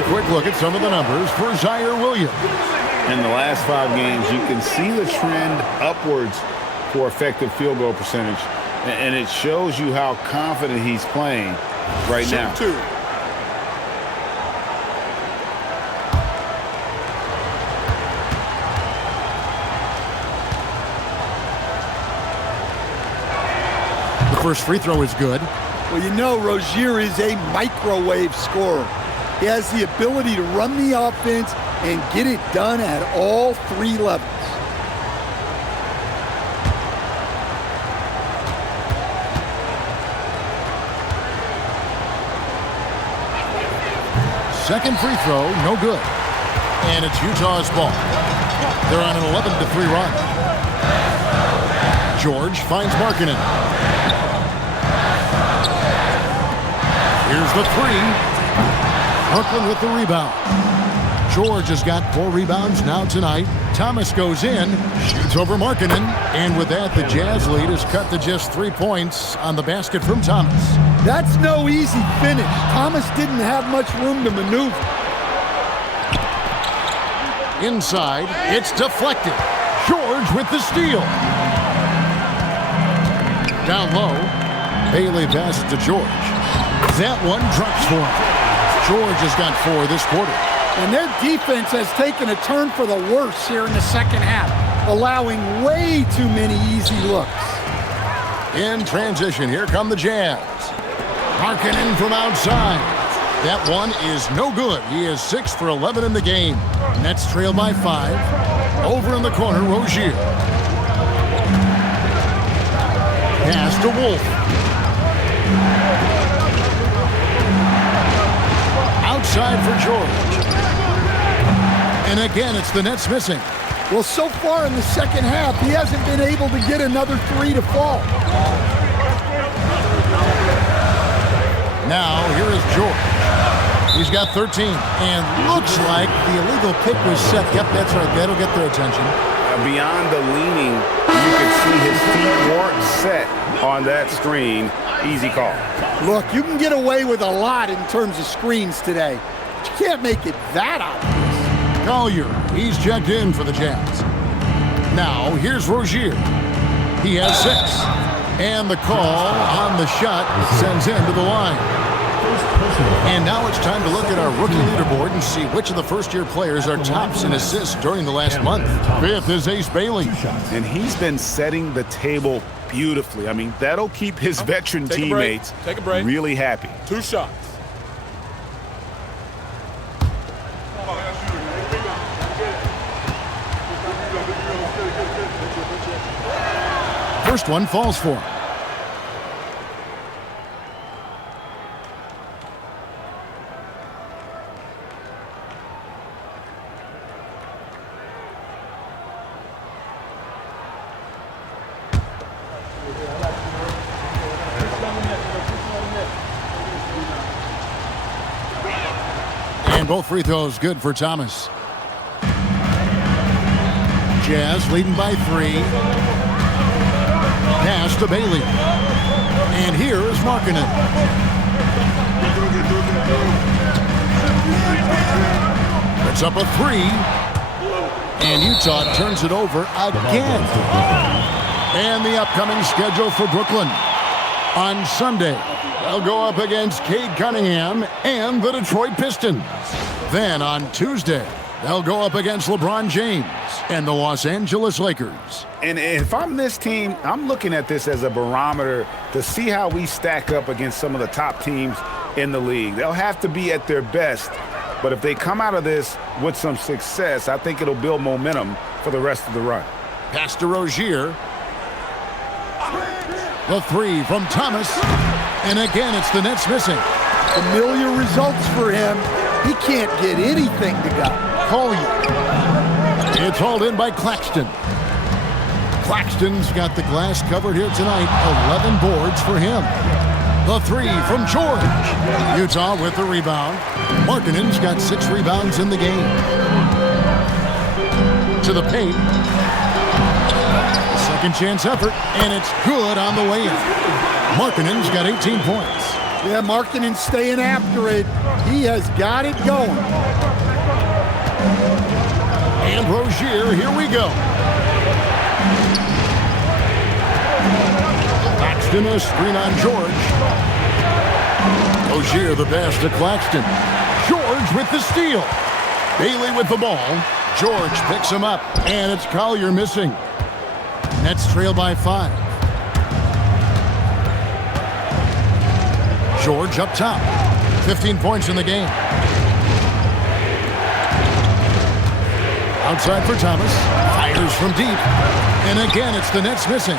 Quick look at some of the numbers for Zaire Williams. In the last 5 games, you can see the trend upwards for effective field goal percentage, and it shows you how confident he's playing right now. The first free throw is good. Well, you know Rozier is a microwave scorer. He has the ability to run the offense and get it done at all 3 levels. Second free throw, no good. And it's Utah's ball. They're on an 11-3 run. George finds Markkanen. Here's the 3. Brooklyn with the rebound. George has got 4 rebounds now tonight. Thomas goes in, shoots over Markkanen, and with that, the Jazz lead is cut to just 3 points on the basket from Thomas. That's no easy finish. Thomas didn't have much room to maneuver. Inside, it's deflected. George with the steal. Down low, Bailey passes to George. That one drops for him. George has got 4 this quarter. And their defense has taken a turn for the worse here in the second half, allowing way too many easy looks. In transition, here come the Jazz. Markkanen from outside. That one is no good. He is 6 for 11 in the game. Nets trail by 5. Over in the corner, Rozier. Pass to Wolf. Outside for George. And again, it's the Nets missing. Well, so far in the second half, he hasn't been able to get another 3 to fall. Now, here is George. He's got 13, and looks like the illegal pick was set. Yep, that's right. That'll get their attention. Beyond the leaning, you can see his feet weren't set on that screen. Easy call. Look, you can get away with a lot in terms of screens today, but you can't make it that obvious. Collier, he's checked in for the Jazz. Now, here's Rozier. He has 6. And the call on the shot sends him to the line. And now it's time to look at our rookie leaderboard and see which of the first-year players are tops in assists during the last month. 5th is Ace Bailey. And he's been setting the table beautifully. I mean, that'll keep his veteran teammates really happy. 2 shots. First one falls for him. And both free throws good for Thomas. Jazz leading by 3. Pass to Bailey. And here is Markkanen. It's up a 3. And Utah turns it over again. And the upcoming schedule for Brooklyn. On Sunday, they'll go up against Cade Cunningham and the Detroit Pistons. Then on Tuesday, they'll go up against LeBron James and the Los Angeles Lakers. And if I'm this team, I'm looking at this as a barometer to see how we stack up against some of the top teams in the league. They'll have to be at their best, but if they come out of this with some success, I think it'll build momentum for the rest of the run. Pass to Rozier. The 3 from Thomas. And again, it's the Nets missing. Familiar results for him. He can't get anything to go. It's hauled in by Claxton. Claxton's got the glass covered here tonight. 11 boards for him. The 3 from George. Utah with the rebound. Markkanen's got 6 rebounds in the game. To the paint. Second chance effort, and it's good on the way in. Markkanen's got 18 points. Yeah, Markkanen staying after it. He has got it going. And Rozier, here we go. Claxton a screen on George. Rozier the pass to Claxton. George with the steal. Bailey with the ball. George picks him up, and it's Collier missing. Nets trail by 5. George up top. 15 points in the game. Outside for Thomas. Fires from deep. And again, it's the Nets missing.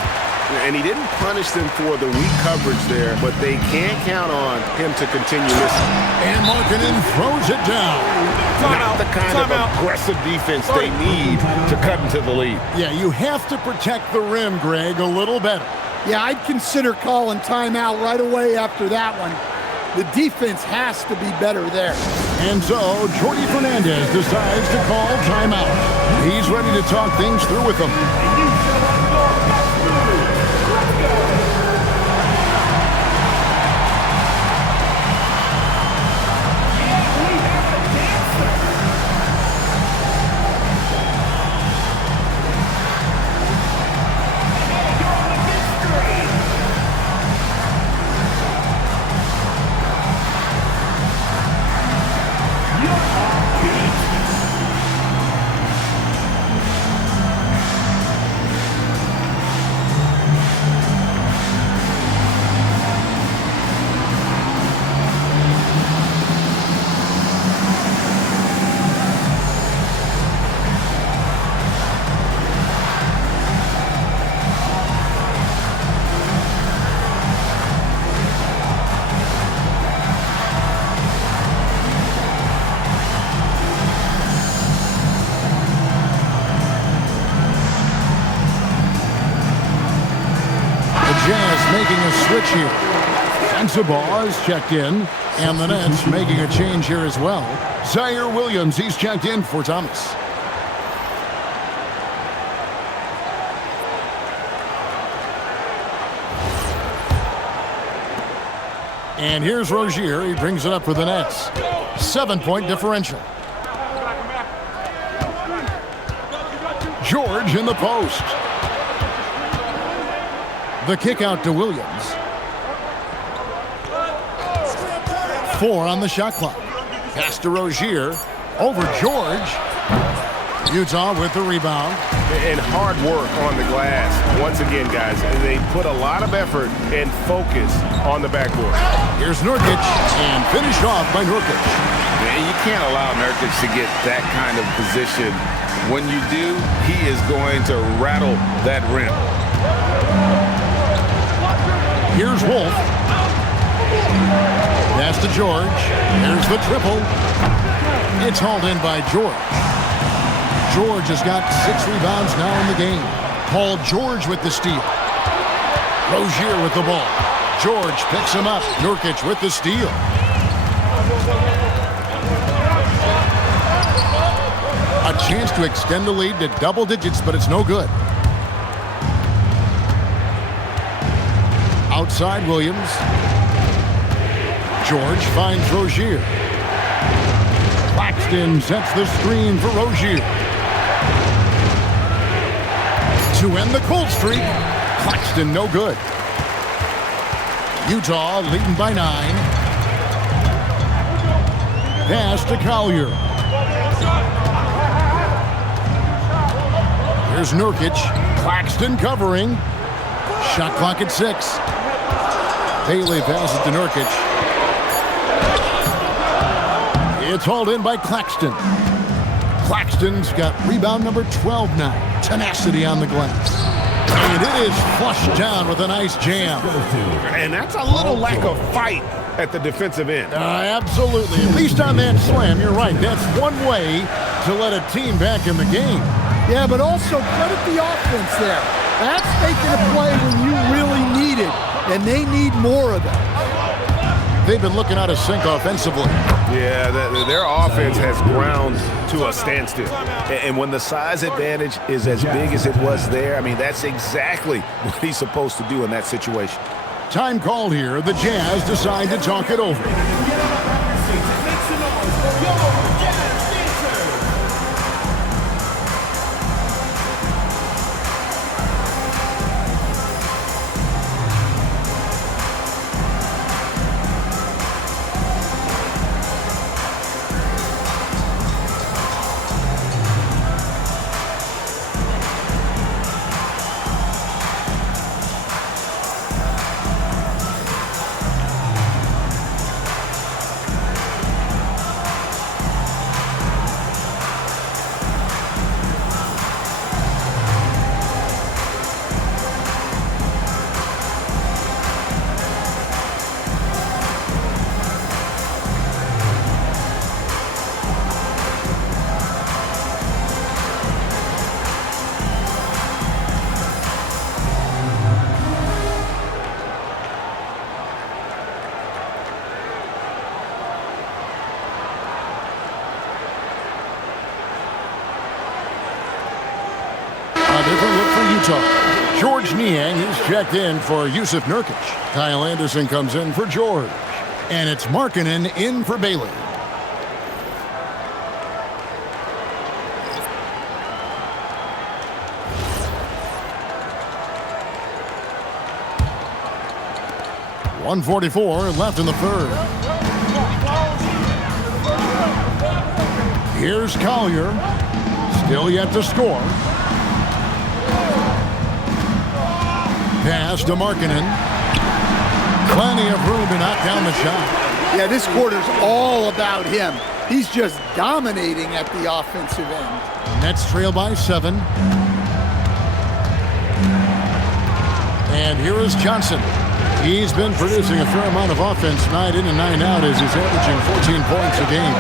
And he didn't punish them for the weak coverage there, but they can't count on him to continue listening. And Markkanen throws it down. Not the kind of aggressive defense they need to cut into the lead. Yeah, you have to protect the rim, Greg, a little better. Yeah, I'd consider calling timeout right away after that one. The defense has to be better there. And so, Jordi Fernandez decides to call timeout. He's ready to talk things through with them. Jazz making a switch here. Sensabaugh is checked in, and the Nets making a change here as well. Zaire Williams, he's checked in for Thomas. And here's Rozier. He brings it up for the Nets. 7-point differential. George in the post. The kick out to Williams. 4 on the shot clock. Pass to Rozier. Over George. Utah with the rebound. And hard work on the glass. Once again, guys, they put a lot of effort and focus on the backboard. Here's Nurkic, and finished off by Nurkic. Man, you can't allow Nurkic to get that kind of position. When you do, he is going to rattle that rim. Here's Wolf. Pass to George. Here's the triple. It's hauled in by George. George has got 6 rebounds now in the game. Paul George with the steal. Rozier with the ball. George picks him up. Nurkic with the steal. chance to extend the lead to double digits, but it's no good. Outside Williams. George finds Rozier. Claxton sets the screen for Rozier. To end the cold streak, Claxton no good. Utah leading by 9. Pass to Collier. Here's Nurkic. Claxton covering. Shot clock at 6. Bailey passes to Nurkic. It's hauled in by Claxton. Claxton's got rebound number 12 now. Tenacity on the glass. And it is flushed down with a nice jam. And that's a little lack of fight at the defensive end. Absolutely. At least on that slam, you're right. That's one way to let a team back in the game. Yeah, but also credit the offense there. That's making a play when you really need it, and they need more of that. They've been looking out of sync offensively. Yeah, their offense has ground to a standstill. And when the size advantage is as big as it was there, I mean, that's exactly what he's supposed to do in that situation. Time called here. The Jazz decide to talk it over. Different look for Utah. George Niang is checked in for Yusuf Nurkic. Kyle Anderson comes in for George. And it's Markkanen in for Bailey. .144 left in the third. Here's Collier. Still yet to score. Pass to Markkanen. Plenty of room to knock down the shot. Yeah, this quarter's all about him. He's just dominating at the offensive end. Nets trail by 7. And here is Johnson. He's been producing a fair amount of offense night in and night out as he's averaging 14 points a game.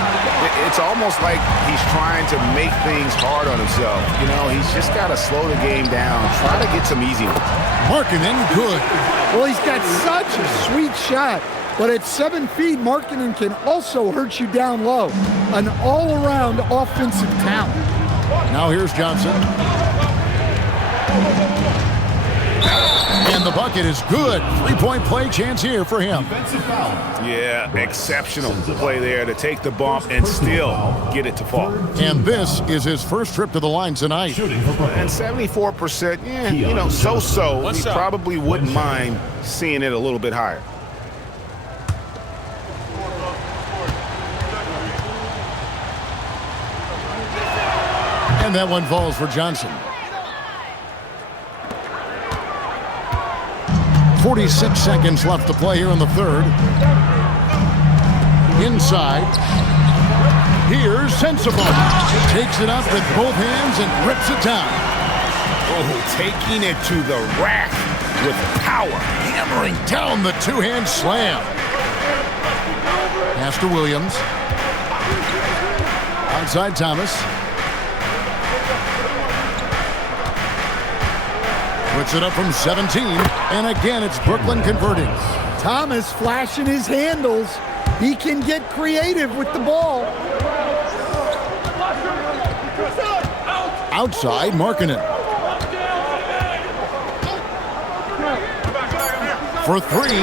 It's almost like he's trying to make things hard on himself. You know, he's just got to slow the game down, try to get some easy ones. Markkanen, good. Well, he's got such a sweet shot, but at 7 feet, Markkanen can also hurt you down low. An all-around offensive talent. Now here's Johnson. And the bucket is good. 3-point play chance here for him. Yeah, exceptional play there to take the bump and still get it to fall. And this is his first trip to the line tonight. And 74%, yeah, you know, so-so. He probably wouldn't mind seeing it a little bit higher. And that one falls for Johnson. 46 seconds left to play here in the third. Inside. Here's Sensible. Takes it up with both hands and rips it down. Oh, taking it to the rack with power. Hammering down the two-hand slam. Pass to Williams. Outside Thomas. Puts it up from 17, and again it's Brooklyn converting. Thomas flashing his handles. He can get creative with the ball. Outside, Markkanen. For three.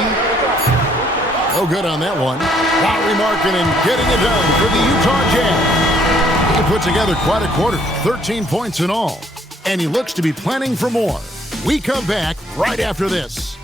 No good on that one. Lauri Markkanen getting it done for the Utah Jazz. He put together quite a quarter, 13 points in all. And he looks to be planning for more. We come back right after this.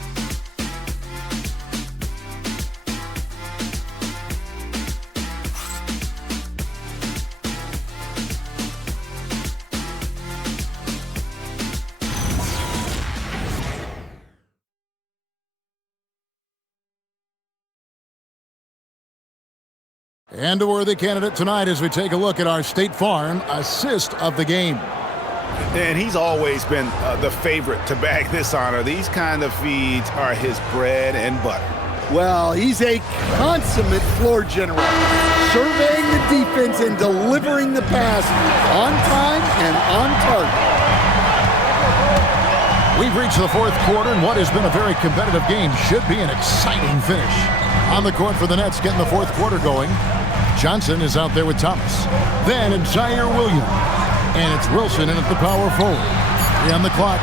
And a worthy candidate tonight as we take a look at our State Farm assist of the game. And he's always been the favorite to bag this honor. These kind of feeds are his bread and butter. Well, he's a consummate floor general, surveying the defense and delivering the pass on time and on target. We've reached the fourth quarter, and what has been a very competitive game should be an exciting finish. On the court for the Nets, getting the fourth quarter going. Johnson is out there with Thomas. Then it's Zaire Williams. And it's Wilson in at the power forward. On the clock.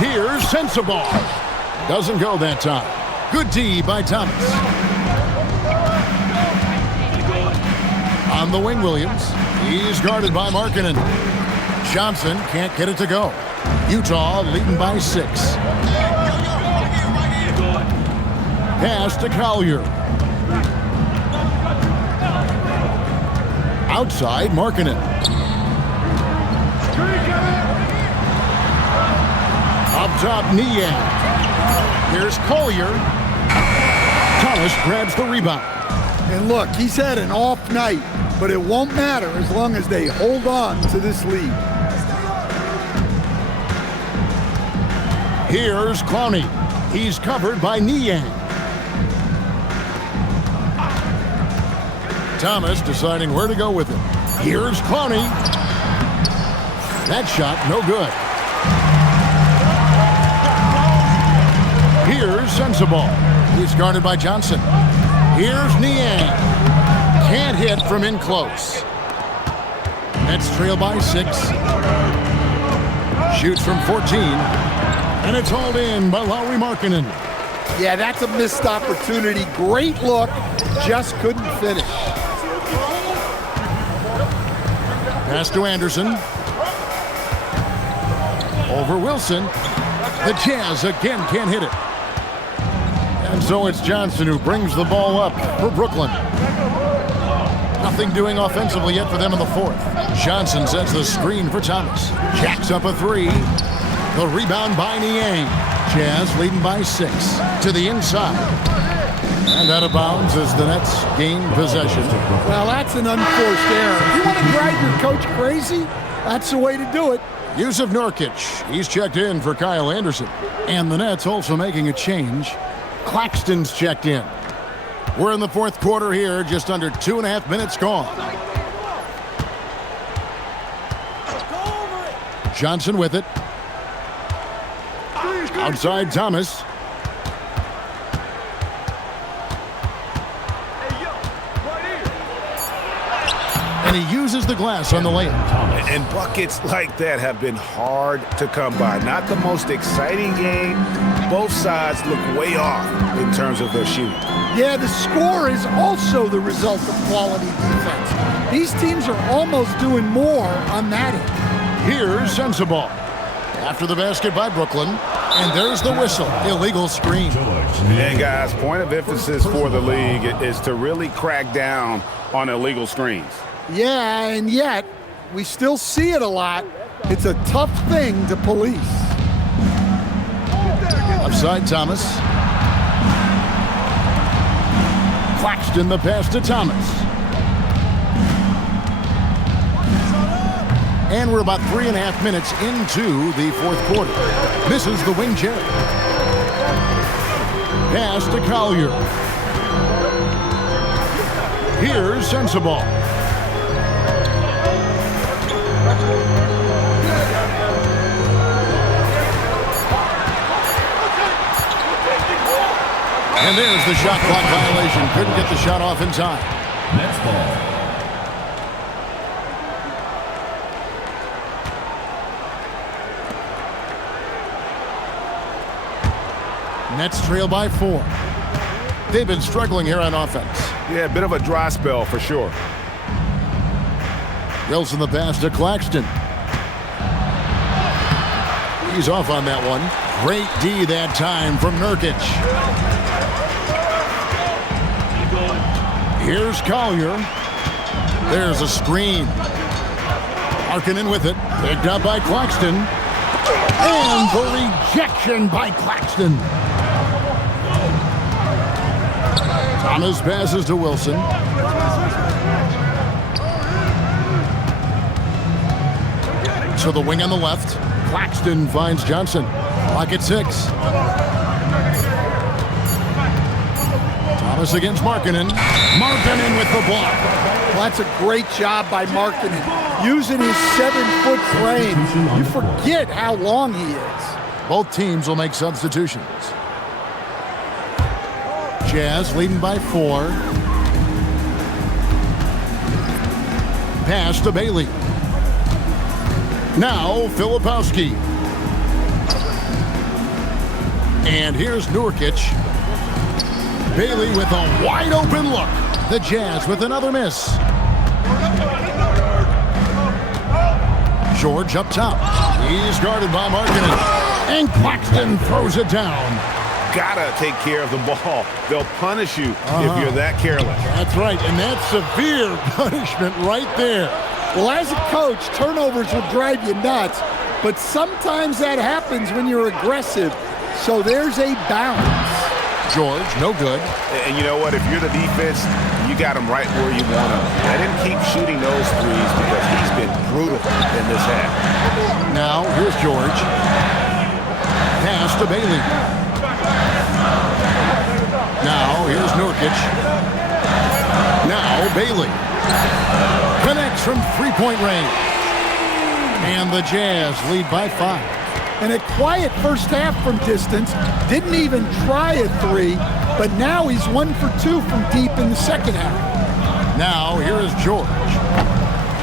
Here's Sensabaugh. Doesn't go that time. Good D by Thomas. On the wing, Williams. He's guarded by Markkanen. Johnson can't get it to go. Utah leading by 6. Pass to Collier. Outside, Markkanen. Up top, Niang. Here's Collier. Thomas grabs the rebound. And look, he's had an off night, but it won't matter as long as they hold on to this lead. Here's Clowney. He's covered by Niang. Thomas deciding where to go with it. Here's Clowney. That shot, no good. Here's Sensabaugh. He's guarded by Johnson. Here's Niang. Can't hit from in close. Nets trail by 6. Shoots from 14. And it's hauled in by Lauri Markkanen. Yeah, that's a missed opportunity. Great look, just couldn't finish. Pass to Anderson. Over Wilson. The Jazz again can't hit it. And so it's Johnson who brings the ball up for Brooklyn. Nothing doing offensively yet for them in the fourth. Johnson sets the screen for Thomas. Jacks up a 3. The rebound by Niang. Jazz leading by 6 to the inside. And out of bounds as the Nets gain possession. Well, that's an unforced error. If you want to drive your coach crazy, that's the way to do it. Yusuf Nurkic, he's checked in for Kyle Anderson. And the Nets also making a change. Claxton's checked in. We're in the fourth quarter here, just under 2.5 minutes gone. Johnson with it. Outside Thomas. And he uses the glass on the layup. And buckets like that have been hard to come by. Not the most exciting game. Both sides look way off in terms of their shooting. Yeah, the score is also the result of quality defense. These teams are almost doing more on that end. Here's Sensabaugh. After the basket by Brooklyn. And there's the whistle. Illegal screen. And guys, point of emphasis for the league is to really crack down on illegal screens. Yeah, and yet we still see it a lot. It's a tough thing to police. Upside Thomas. Claxton the pass to Thomas. And we're about 3.5 minutes into the fourth quarter. Misses the wing chair. Pass to Collier. Here's Sensabaugh. And there's the shot clock violation. Couldn't get the shot off in time. Nets ball. Nets trail by 4. They've been struggling here on offense. Yeah, a bit of a dry spell for sure. Wilson the pass to Claxton. He's off on that one. Great D that time from Nurkic. Here's Collier. There's a screen. Markkanen with it. Picked up by Claxton. And the rejection by Claxton. Thomas passes to Wilson. To the wing on the left. Claxton finds Johnson. Clock at 6. Thomas against Markkanen. Markkanen with the block. Well, that's a great job by Markkanen. Using his 7-foot frame. You forget how long he is. Both teams will make substitutions. Jazz leading by 4. Pass to Bailey. Now Filipowski. And here's Nurkic. Bailey with a wide open look. The Jazz with another miss. George up top. He's guarded by Markkanen. And Claxton throws it down. Gotta take care of the ball. They'll punish you if you're that careless. That's right, and that's severe punishment right there. Well, as a coach, turnovers will drive you nuts, but sometimes that happens when you're aggressive. So there's a balance. George, no good. And you know what? If you're the defense, you got him right where you want him. Let him keep shooting those threes because he's been brutal in this half. Now, here's George. Pass to Bailey. Now, here's Nurkic. Now, Bailey. Connects from three-point range. And the Jazz lead by 5. And a quiet first half from distance. Didn't even try a 3, but now he's 1 for 2 from deep in the second half. Now, here is George.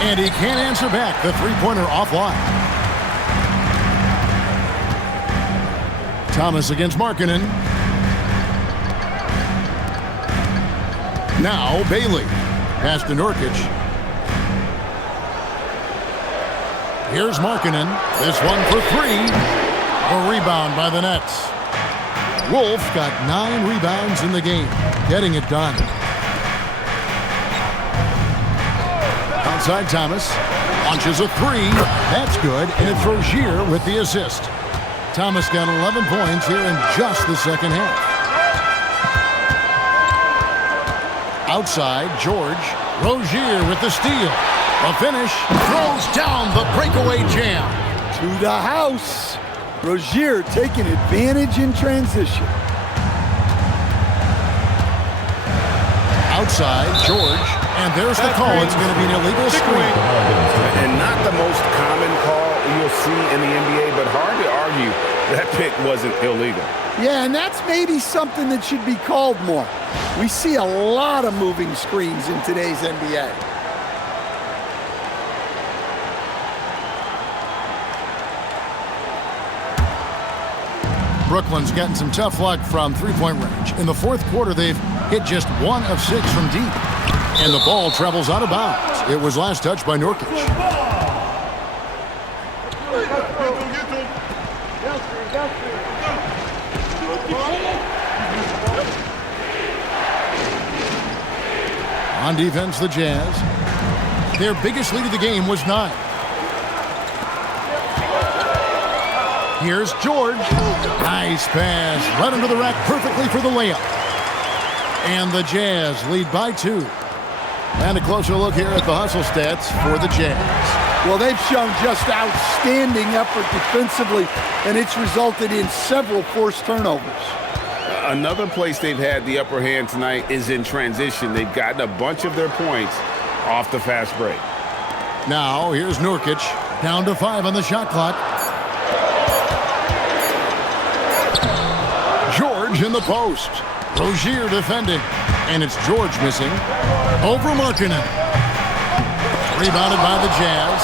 And he can't answer back. The three-pointer offline. Thomas against Markkanen. Now, Bailey. Pass to Nurkic. Here's Markkanen. This one for 3. A rebound by the Nets. Wolf got 9 rebounds in the game. Getting it done. Outside Thomas. Launches a 3. That's good. And it's Rozier with the assist. Thomas got 11 points here in just the second half. Outside, George. Rozier with the steal. The finish. Throws down the breakaway jam. To the house. Rozier taking advantage in transition. Outside, George. And there's the call. It's going to be an illegal screen. And not the most common call you'll see in the NBA, but hard to argue that pick wasn't illegal. Yeah, and that's maybe something that should be called more. We see a lot of moving screens in today's NBA. Brooklyn's gotten some tough luck from three-point range. In the fourth quarter, they've hit just 1 of 6 from deep. And the ball travels out of bounds. It was last touched by Nurkic. On defense, the Jazz. Their biggest lead of the game was 9. Here's George. Nice pass. Right under the rack perfectly for the layup. And the Jazz lead by 2. And a closer look here at the hustle stats for the Jazz. Well, they've shown just outstanding effort defensively, and it's resulted in several forced turnovers. Another place they've had the upper hand tonight is in transition. They've gotten a bunch of their points off the fast break. Now, here's Nurkic. Down to 5 on the shot clock. George in the post. Rozier defending. And it's George missing. Over Markkanen. Rebounded by the Jazz.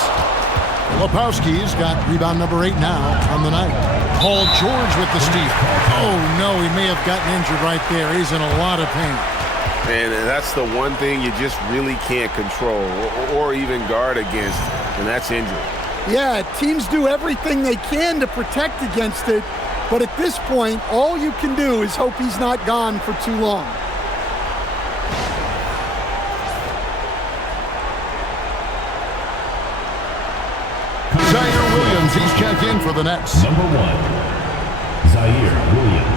Filipowski's got rebound number 8 now on the night. Paul George with the steal. Oh, no, he may have gotten injured right there. He's in a lot of pain. And that's the one thing you just really can't control or even guard against, and that's injury. Yeah, teams do everything they can to protect against it, but at this point, all you can do is hope he's not gone for too long. Zaire Williams, he's checked in for the Nets. Number 1, Zaire Williams.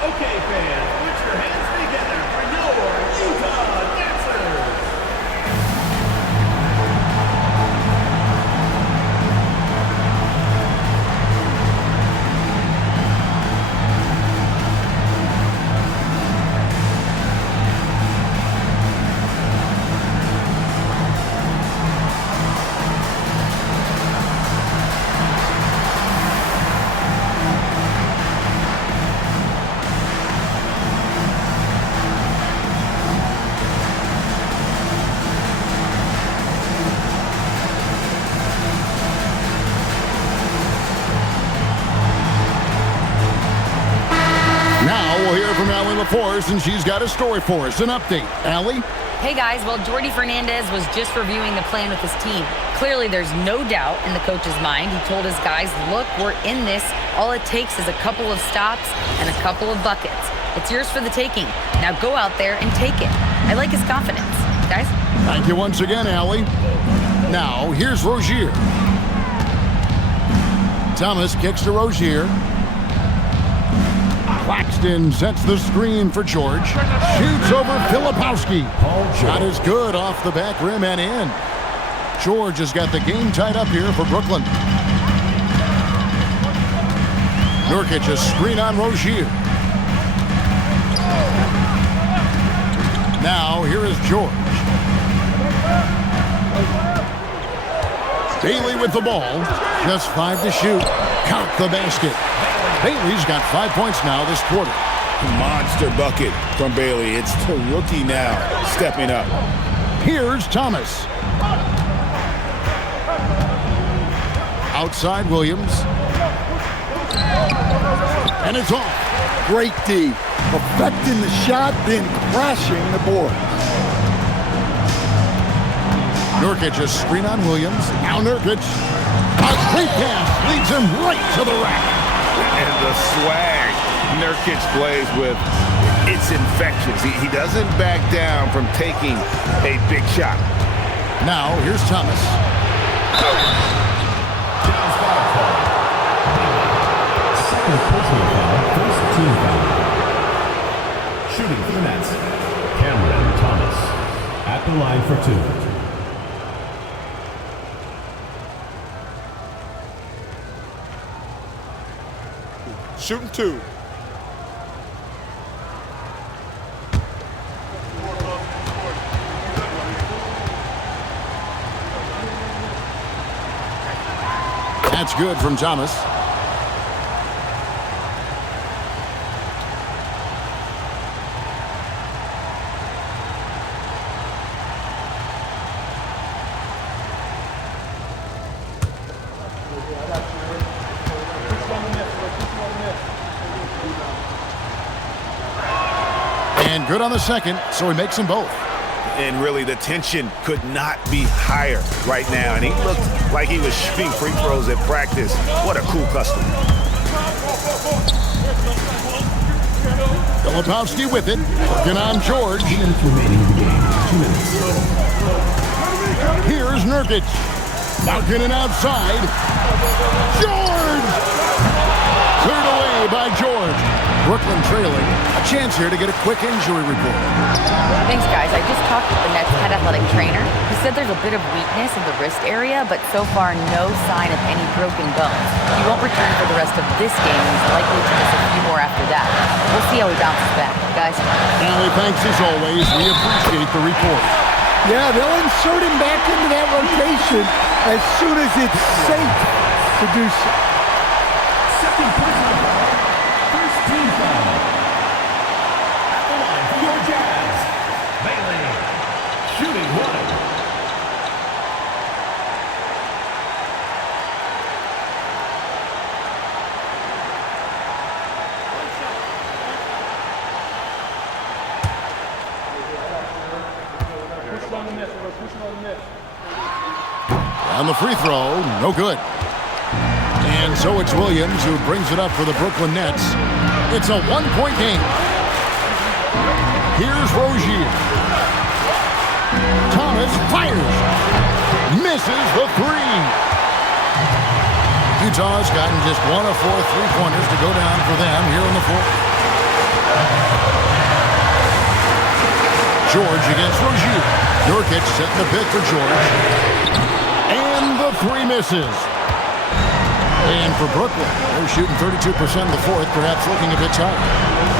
Okay, fans, put your hands together for your Utah dancers. Now we'll hear from Allie LaForce, and she's got a story for us. An update. Allie? Hey guys, well, Jordi Fernandez was just reviewing the plan with his team. Clearly, there's no doubt in the coach's mind. He told his guys, look, we're in this. All it takes is a couple of stops and a couple of buckets. It's yours for the taking. Now go out there and take it. I like his confidence. Guys? Thank you once again, Allie. Now, here's Rozier. Thomas kicks to Rozier. Claxton sets the screen for George. Shoots over Filipowski. Shot is good off the back rim and in. George has got the game tied up here for Brooklyn. Nurkic a screen on Rozier. Now here is George. Bailey with the ball. Just 5 to shoot. Count the basket. Bailey's got 5 points now this quarter. Monster bucket from Bailey. It's the rookie now stepping up. Here's Thomas. Outside Williams. And it's off. Great D. Perfecting the shot, then crashing the board. Nurkic a screen on Williams. Now Nurkic. A great pass leads him right to the rack. And the swag Nurkic plays with, it's infectious. He doesn't back down from taking a big shot. Now, here's Thomas. Second personal foul, first team foul. Shooting for the Nets, Cameron Thomas at the line for 2. Shooting 2. That's good from Thomas. And good on the second, so he makes them both. And really, the tension could not be higher right now. And he looked like he was shooting free throws at practice. What a cool customer. Filipowski with it. Working on George. 2 minutes remaining in the game. 2 minutes. Here's Nurkic. Knocking it outside. George! Cleared away by George. Brooklyn trailing. A chance here to get a quick injury report. Thanks, guys. I just talked with the Nets head athletic trainer. He said there's a bit of weakness in the wrist area, but so far no sign of any broken bones. He won't return for the rest of this game, and he's likely to miss a few more after that. We'll see how he bounces back. Guys? Allie, thanks as always. We appreciate the report. Yeah, they'll insert him back into that rotation as soon as it's safe to do so. Second personal foul. First team foul. At the line for your Jazz, Bailey. Shooting one. On the free throw, no good. And so it's Williams who brings it up for the Brooklyn Nets. It's a one-point game. Here's Rozier. Thomas fires. Misses the three. Utah's gotten just 1 of 4 three-pointers to go down for them here in the fourth. George against Rozier. Nurkic setting the pick for George. And the three misses. And for Brooklyn, they're shooting 32% in the fourth, perhaps looking a bit tired.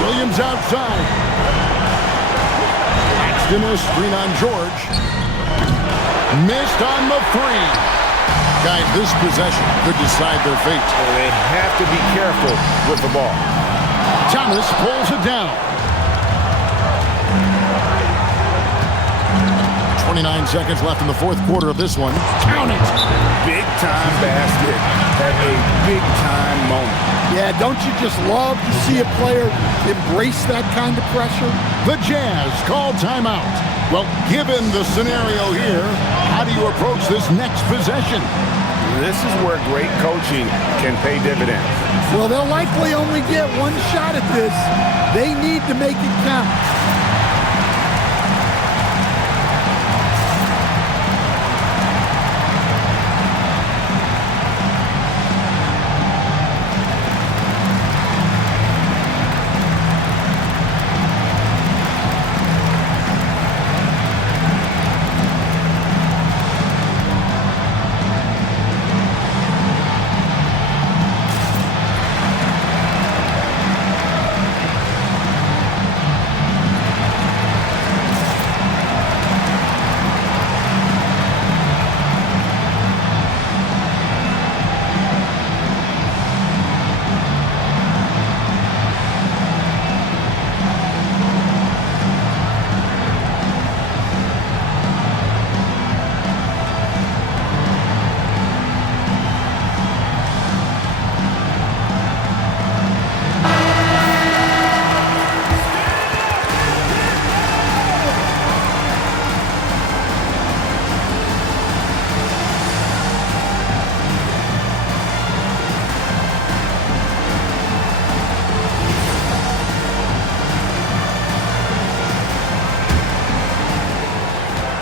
Williams outside. Paxton a screen on George. Missed on the three. Guys, this possession could decide their fate. Well, they have to be careful with the ball. Thomas pulls it down. 29 seconds left in the fourth quarter of this one. Count it! Big-time basket at a big-time moment. Yeah, don't you just love to see a player embrace that kind of pressure? The Jazz call timeout. Well, given the scenario here, how do you approach this next possession? This is where great coaching can pay dividends. Well, they'll likely only get one shot at this. They need to make it count.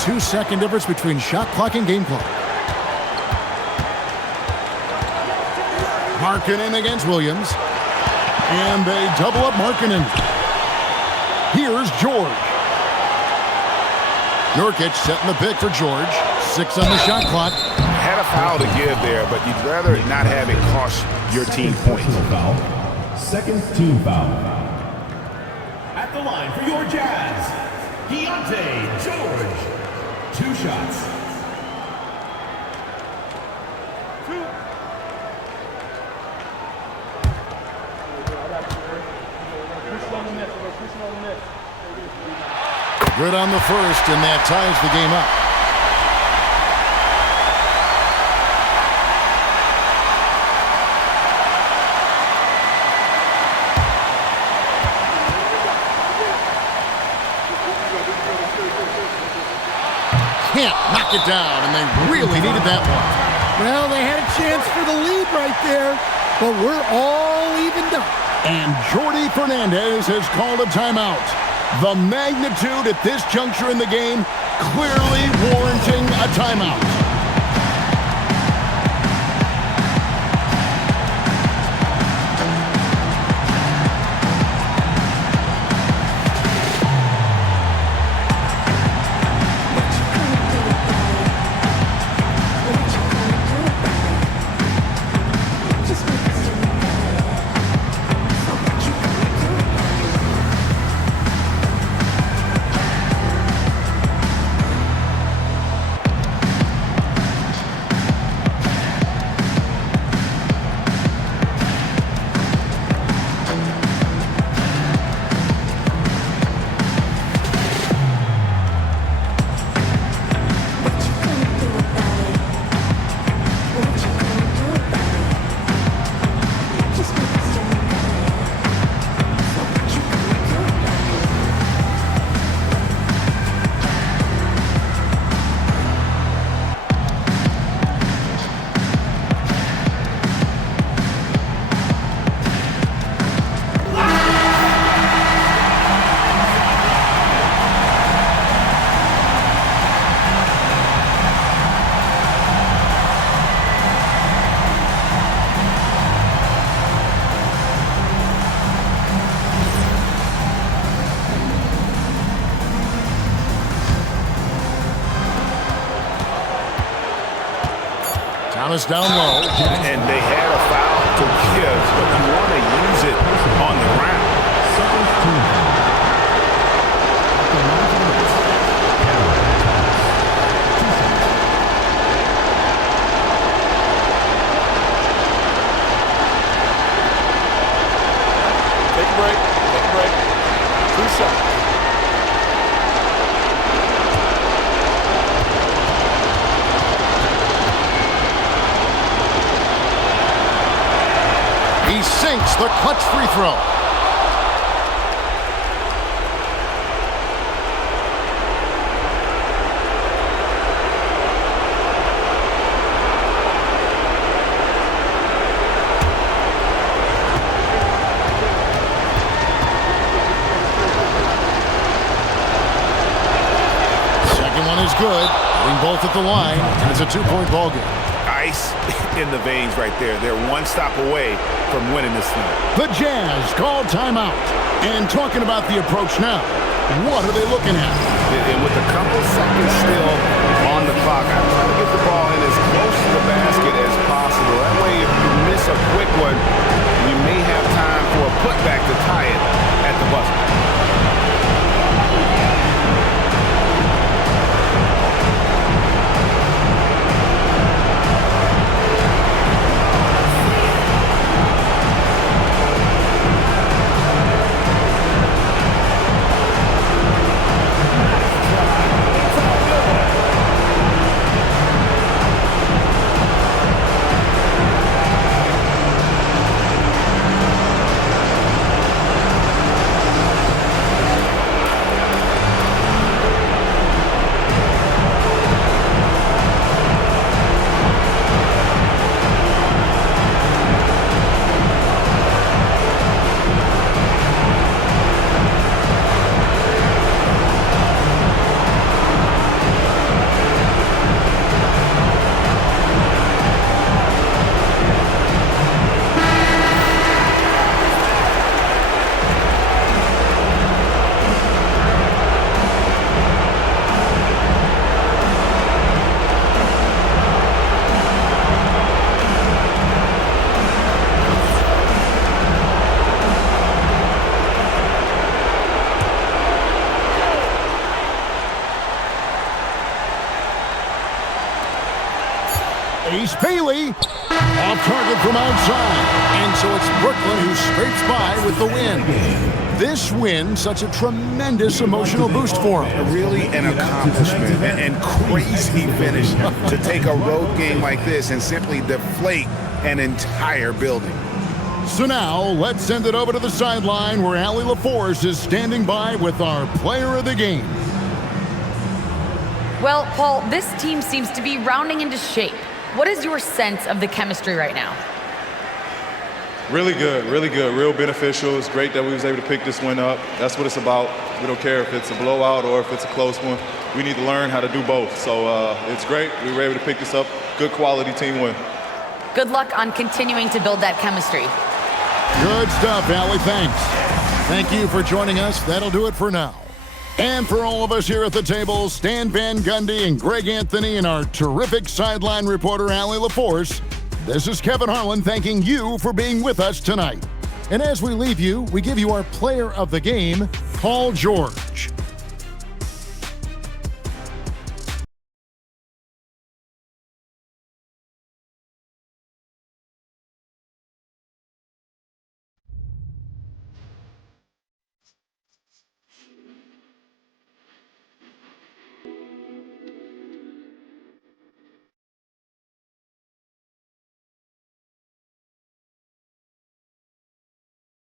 Two-second difference between shot clock and game clock. Markkanen against Williams. And they double up Markkanen. Here's George. Nurkic setting the pick for George. 6 on the shot clock. Had a foul to give there, but you'd rather not have it cost your team points. Foul. Second team foul. At the line for your Jazz, Deontay George. 2 shots. Good on the first, and that ties the game up. Can't knock it down, and they really needed that one. Well, they had a chance for the lead right there, but we're all evened up. And Jordi Fernandez has called a timeout. The magnitude at this juncture in the game clearly warranting a timeout. Thomas down low. And they had a foul to give, but you want to use it on the ground. Take a break. Take a break. 2 shots. He sinks the clutch free throw. Second one is good. Hitting both at the line, and it's a 2-point ball game. Ice in the veins right there. They're one stop away from winning this thing. The Jazz call timeout. And talking about the approach now, what are they looking at? And with a couple seconds still on the clock, I'm trying to get the ball in as close to the basket as possible. That way, if you miss a quick one, you may have time for a putback to tie it at the buzzer. Ace Bailey off target from outside. And so it's Brooklyn who scrapes by with the win. This win, such a tremendous emotional boost for him. Really an accomplishment and crazy finish to take a road game like this and simply deflate an entire building. So now, let's send it over to the sideline where Allie LaForce is standing by with our player of the game. Well, Paul, this team seems to be rounding into shape. What is your sense of the chemistry right now? Really good, real beneficial. It's great that we was able to pick this one up. That's what it's about. We don't care if it's a blowout or if it's a close one. We need to learn how to do both. So it's great. We were able to pick this up. Good quality team win. Good luck on continuing to build that chemistry. Good stuff, Allie. Thanks. Thank you for joining us. That'll do it for now. And for all of us here at the table, Stan Van Gundy and Greg Anthony and our terrific sideline reporter, Allie LaForce, this is Kevin Harlan thanking you for being with us tonight. And as we leave you, we give you our player of the game, Paul George.